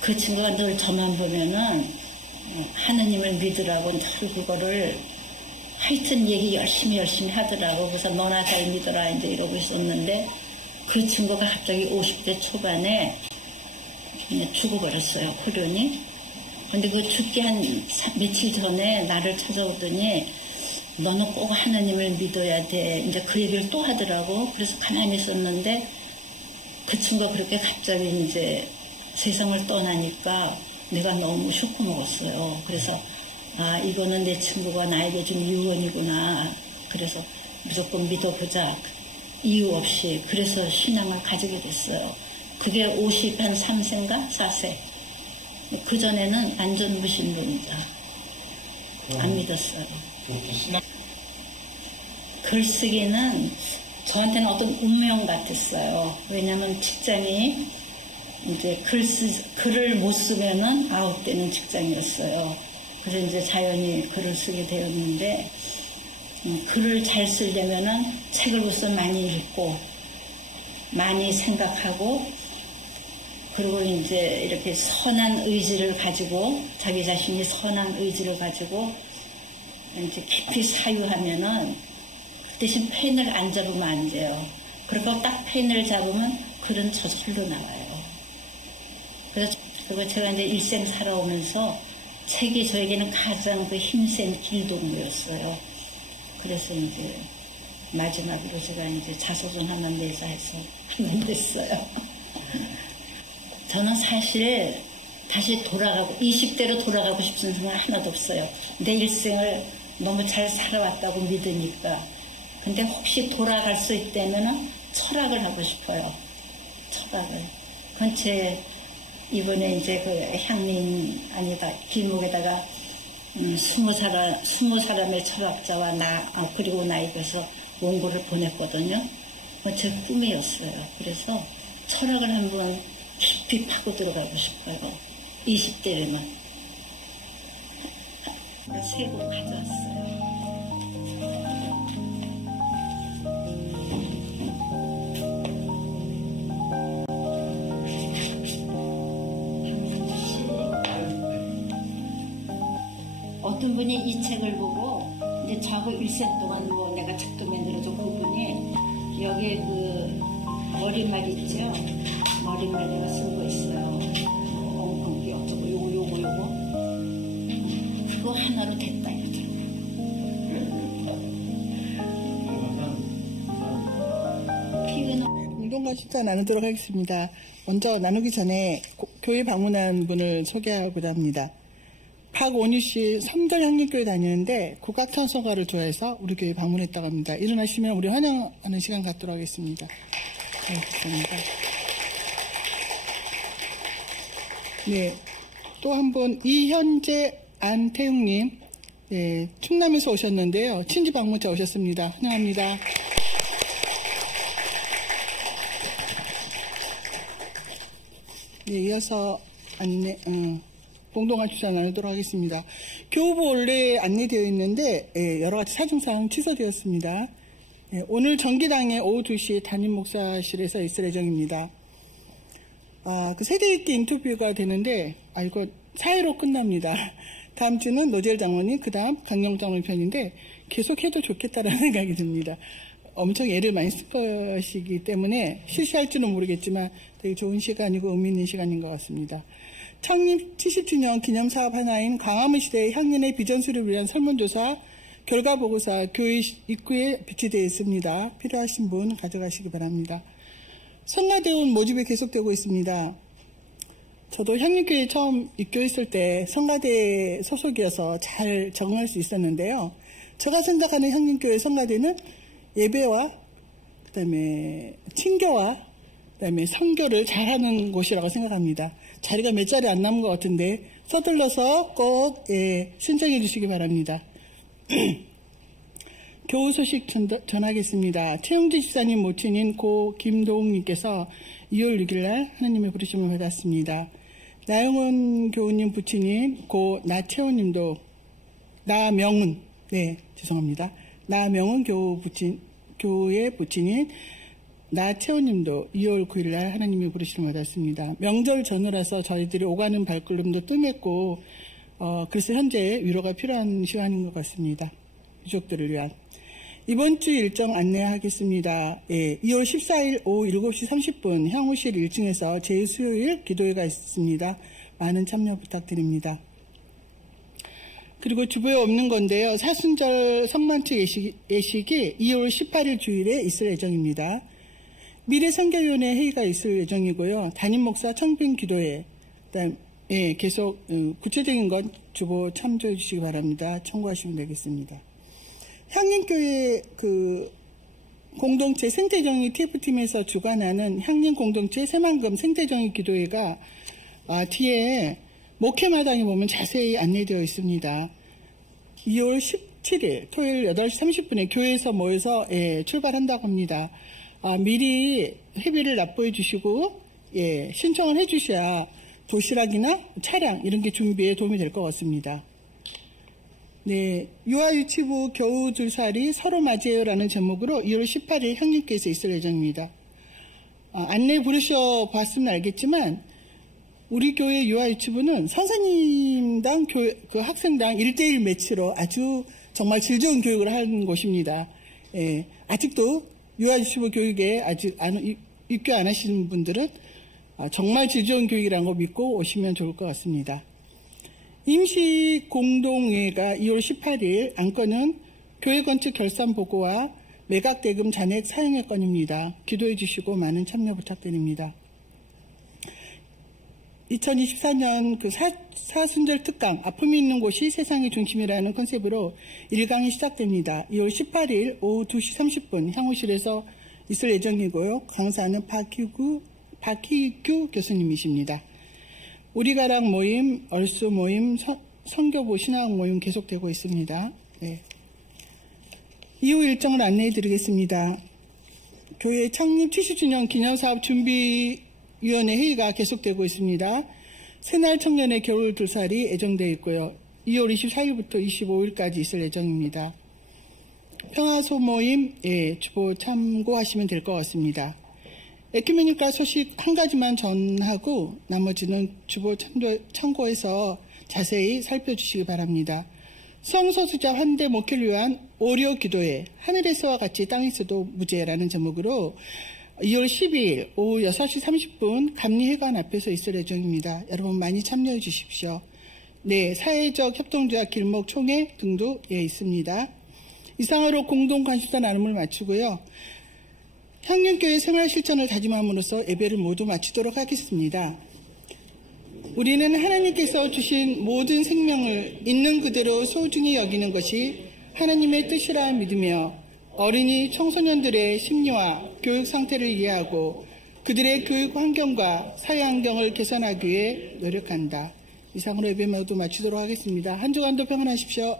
그 친구가 늘 저만 보면은 하느님을 믿으라고 늘 그거를 하여튼 얘기 열심히 하더라고. 그래서 너나 잘 믿어라 이제 이러고 있었는데 그 친구가 갑자기 50대 초반에 그냥 죽어버렸어요. 홀연히. 근데 그 죽기 한 며칠 전에 나를 찾아오더니 너는 꼭 하나님을 믿어야 돼. 이제 그 얘기를 또 하더라고. 그래서 가만히 있었는데 그 친구가 그렇게 갑자기 이제 세상을 떠나니까 내가 너무 쇼크 먹었어요. 그래서 이거는 내 친구가 나에게 준 유언이구나. 그래서 무조건 믿어보자. 이유 없이. 그래서 신앙을 가지게 됐어요. 그게 53세인가 4세. 그전에는 완전 무신론자. 안 믿었어요. 글쓰기는 저한테는 어떤 운명 같았어요. 왜냐하면 직장이 이제 글을 못 쓰면은 아웃되는 직장이었어요. 그래서 이제 자연히 글을 쓰게 되었는데, 글을 잘 쓰려면은 책을 우선 많이 읽고, 많이 생각하고, 그리고 이제 이렇게 선한 의지를 가지고, 자기 자신이 선한 의지를 가지고, 이제 깊이 사유하면은, 그 대신 펜을 안 잡으면 안 돼요. 그리고 딱 펜을 잡으면 글은 저절로 나와요. 그리고 제가 이제 일생 살아오면서 책이 저에게는 가장 그 힘센 길동무였어요. 그래서 이제 마지막으로 제가 이제 자소전 하나 내자 해서 하나 냈어요. 저는 사실 다시 20대로 돌아가고 싶은 생각 하나도 없어요. 내 일생을 너무 잘 살아왔다고 믿으니까. 근데 혹시 돌아갈 수 있다면은 철학을 하고 싶어요. 철학을. 그건 제 이번에 이제 그 길목에다가 20사람의 철학자와 그리고 나에게서 원고를 보냈거든요. 그건 제 꿈이었어요. 그래서 철학을 한번 깊이 파고 들어가고 싶어요. 20대에만. 3곡 가져왔어요. 어떤 분이 이 책을 보고 이제 저하고 일생 동안 내가 책도 만들어줘 그분이 여기에 그 머리말 있죠? 머리말 내가 쓰고 있어요. 엉덩이 어쩌고 요거 그거 하나로 됐다 이러더라고요. 공동과 식사 나누도록 하겠습니다. 먼저 나누기 전에 교회 방문한 분을 소개하고자 합니다. 박원희 씨 섬들 향림교회 다니는데 국악찬송가를 좋아해서 우리 교회 방문했다고 합니다. 일어나시면 우리 환영하는 시간 갖도록 하겠습니다. 네, 감사합니다. 네, 또 한 분 이현재 안태웅님, 네, 충남에서 오셨는데요. 친지 방문자 오셨습니다. 환영합니다. 네, 이어서 공동화 주차 나누도록 하겠습니다. 교우부 원래 안내되어 있는데 여러 가지 사정상 취소되었습니다. 오늘 정기당에 오후 2시 담임 목사실에서 있을 예정입니다. 그 세대 있게 인터뷰가 되는데 이거 4회로 끝납니다. 다음 주는 노재일 장로님, 그 다음 강영 장로님 편인데 계속 해도 좋겠다라는 생각이 듭니다. 엄청 애를 많이 쓸 것이기 때문에 실시할지는 모르겠지만 되게 좋은 시간이고 의미 있는 시간인 것 같습니다. 창립 70주년 기념사업 하나인 광화문 시대의 향년의 비전수를 위한 설문조사 결과보고서 교회 입구에 비치되어 있습니다. 필요하신 분 가져가시기 바랍니다. 성가대원 모집이 계속되고 있습니다. 저도 향림교회 처음 입교했을 때 성가대 소속이어서 잘 적응할 수 있었는데요. 제가 생각하는 향림교회 성가대는 예배와 그다음에 친교와 그다음에 선교를 잘하는 곳이라고 생각합니다. 자리가 몇 자리 안 남은 것 같은데 서둘러서 꼭 신청해 주시기 바랍니다. 교우 소식 전하겠습니다. 최용지 집사님 모친인 고 김도웅님께서 2월 6일 날 하나님의 부르심을 받았습니다. 나영원 교우님 부친인 고 나채원님도 나명은 나명은 교우의 부친인 나채원님도 2월 9일 날 하나님의 부르심을 받았습니다. 명절 전후라서 저희들이 오가는 발걸음도 뜸했고 그래서 현재 위로가 필요한 시간인 것 같습니다. 유족들을 위한. 이번 주 일정 안내하겠습니다. 2월 14일 오후 7시 30분 향후실 1층에서 제2수요일 기도회가 있습니다. 많은 참여 부탁드립니다. 그리고 주보에 없는 건데요. 사순절 성만측 예식이 2월 18일 주일에 있을 예정입니다. 미래선교위원회 회의가 있을 예정이고요. 담임 목사 청빙 기도회, 계속 구체적인 건 주보 참조해 주시기 바랍니다. 참고하시면 되겠습니다. 향림교회 공동체 생태정의 TF팀에서 주관하는 향림 공동체 새만금 생태정의 기도회가 뒤에 목회마당에 보면 자세히 안내되어 있습니다. 2월 17일 토요일 8시 30분에 교회에서 모여서 출발한다고 합니다. 미리 회비를 납부해 주시고 신청을 해 주셔야 도시락이나 차량 이런 게 준비에 도움이 될 것 같습니다. 네, 유아유치부 겨우줄살이 서로 맞이해요라는 제목으로 2월 18일 향림교회에서 있을 예정입니다. 안내 부르셔 봤으면 알겠지만 우리 교회 유아유치부는 선생님당 그 학생당 1대1 매치로 아주 정말 질 좋은 교육을 하는 곳입니다. 아직도 유아유치부 교육에 아직 입교 안 하시는 분들은 정말 질 좋은 교육이라는 거 믿고 오시면 좋을 것 같습니다. 임시공동회가 2월 18일 안건은 교회 건축 결산 보고와 매각대금 잔액 사용의 건입니다. 기도해 주시고 많은 참여 부탁드립니다. 2024년 사순절 특강 아픔이 있는 곳이 세상의 중심이라는 컨셉으로 1강이 시작됩니다. 2월 18일 오후 2시 30분 향후실에서 있을 예정이고요. 강사는 박희규 교수님이십니다. 우리가락 모임, 얼수 모임, 선교부 신학 모임 계속되고 있습니다. 네. 이후 일정을 안내해 드리겠습니다. 교회 창립 70주년 기념사업 준비위원회 회의가 계속되고 있습니다. 새날 청년의 겨울 둘살이 예정되어 있고요. 2월 24일부터 25일까지 있을 예정입니다. 평화소모임 주보 참고하시면 될 것 같습니다. 에큐메니카 소식 한 가지만 전하고 나머지는 주보 참고해서 자세히 살펴주시기 바랍니다. 성소수자 환대 목회를 위한 오려 기도회 하늘에서와 같이 땅에서도 무죄라는 제목으로 2월 12일 오후 6시 30분 감리회관 앞에서 있을 예정입니다. 여러분 많이 참여해 주십시오. 네, 사회적 협동조합 길목 총회 등도 있습니다. 이상으로 공동 관심사 나눔을 마치고요. 향림교회 생활 실천을 다짐함으로써 예배를 모두 마치도록 하겠습니다. 우리는 하나님께서 주신 모든 생명을 있는 그대로 소중히 여기는 것이 하나님의 뜻이라 믿으며 어린이 청소년들의 심리와 교육 상태를 이해하고 그들의 교육 환경과 사회 환경을 개선하기 위해 노력한다. 이상으로 예배 모두 마치도록 하겠습니다. 한 주간도 평안하십시오.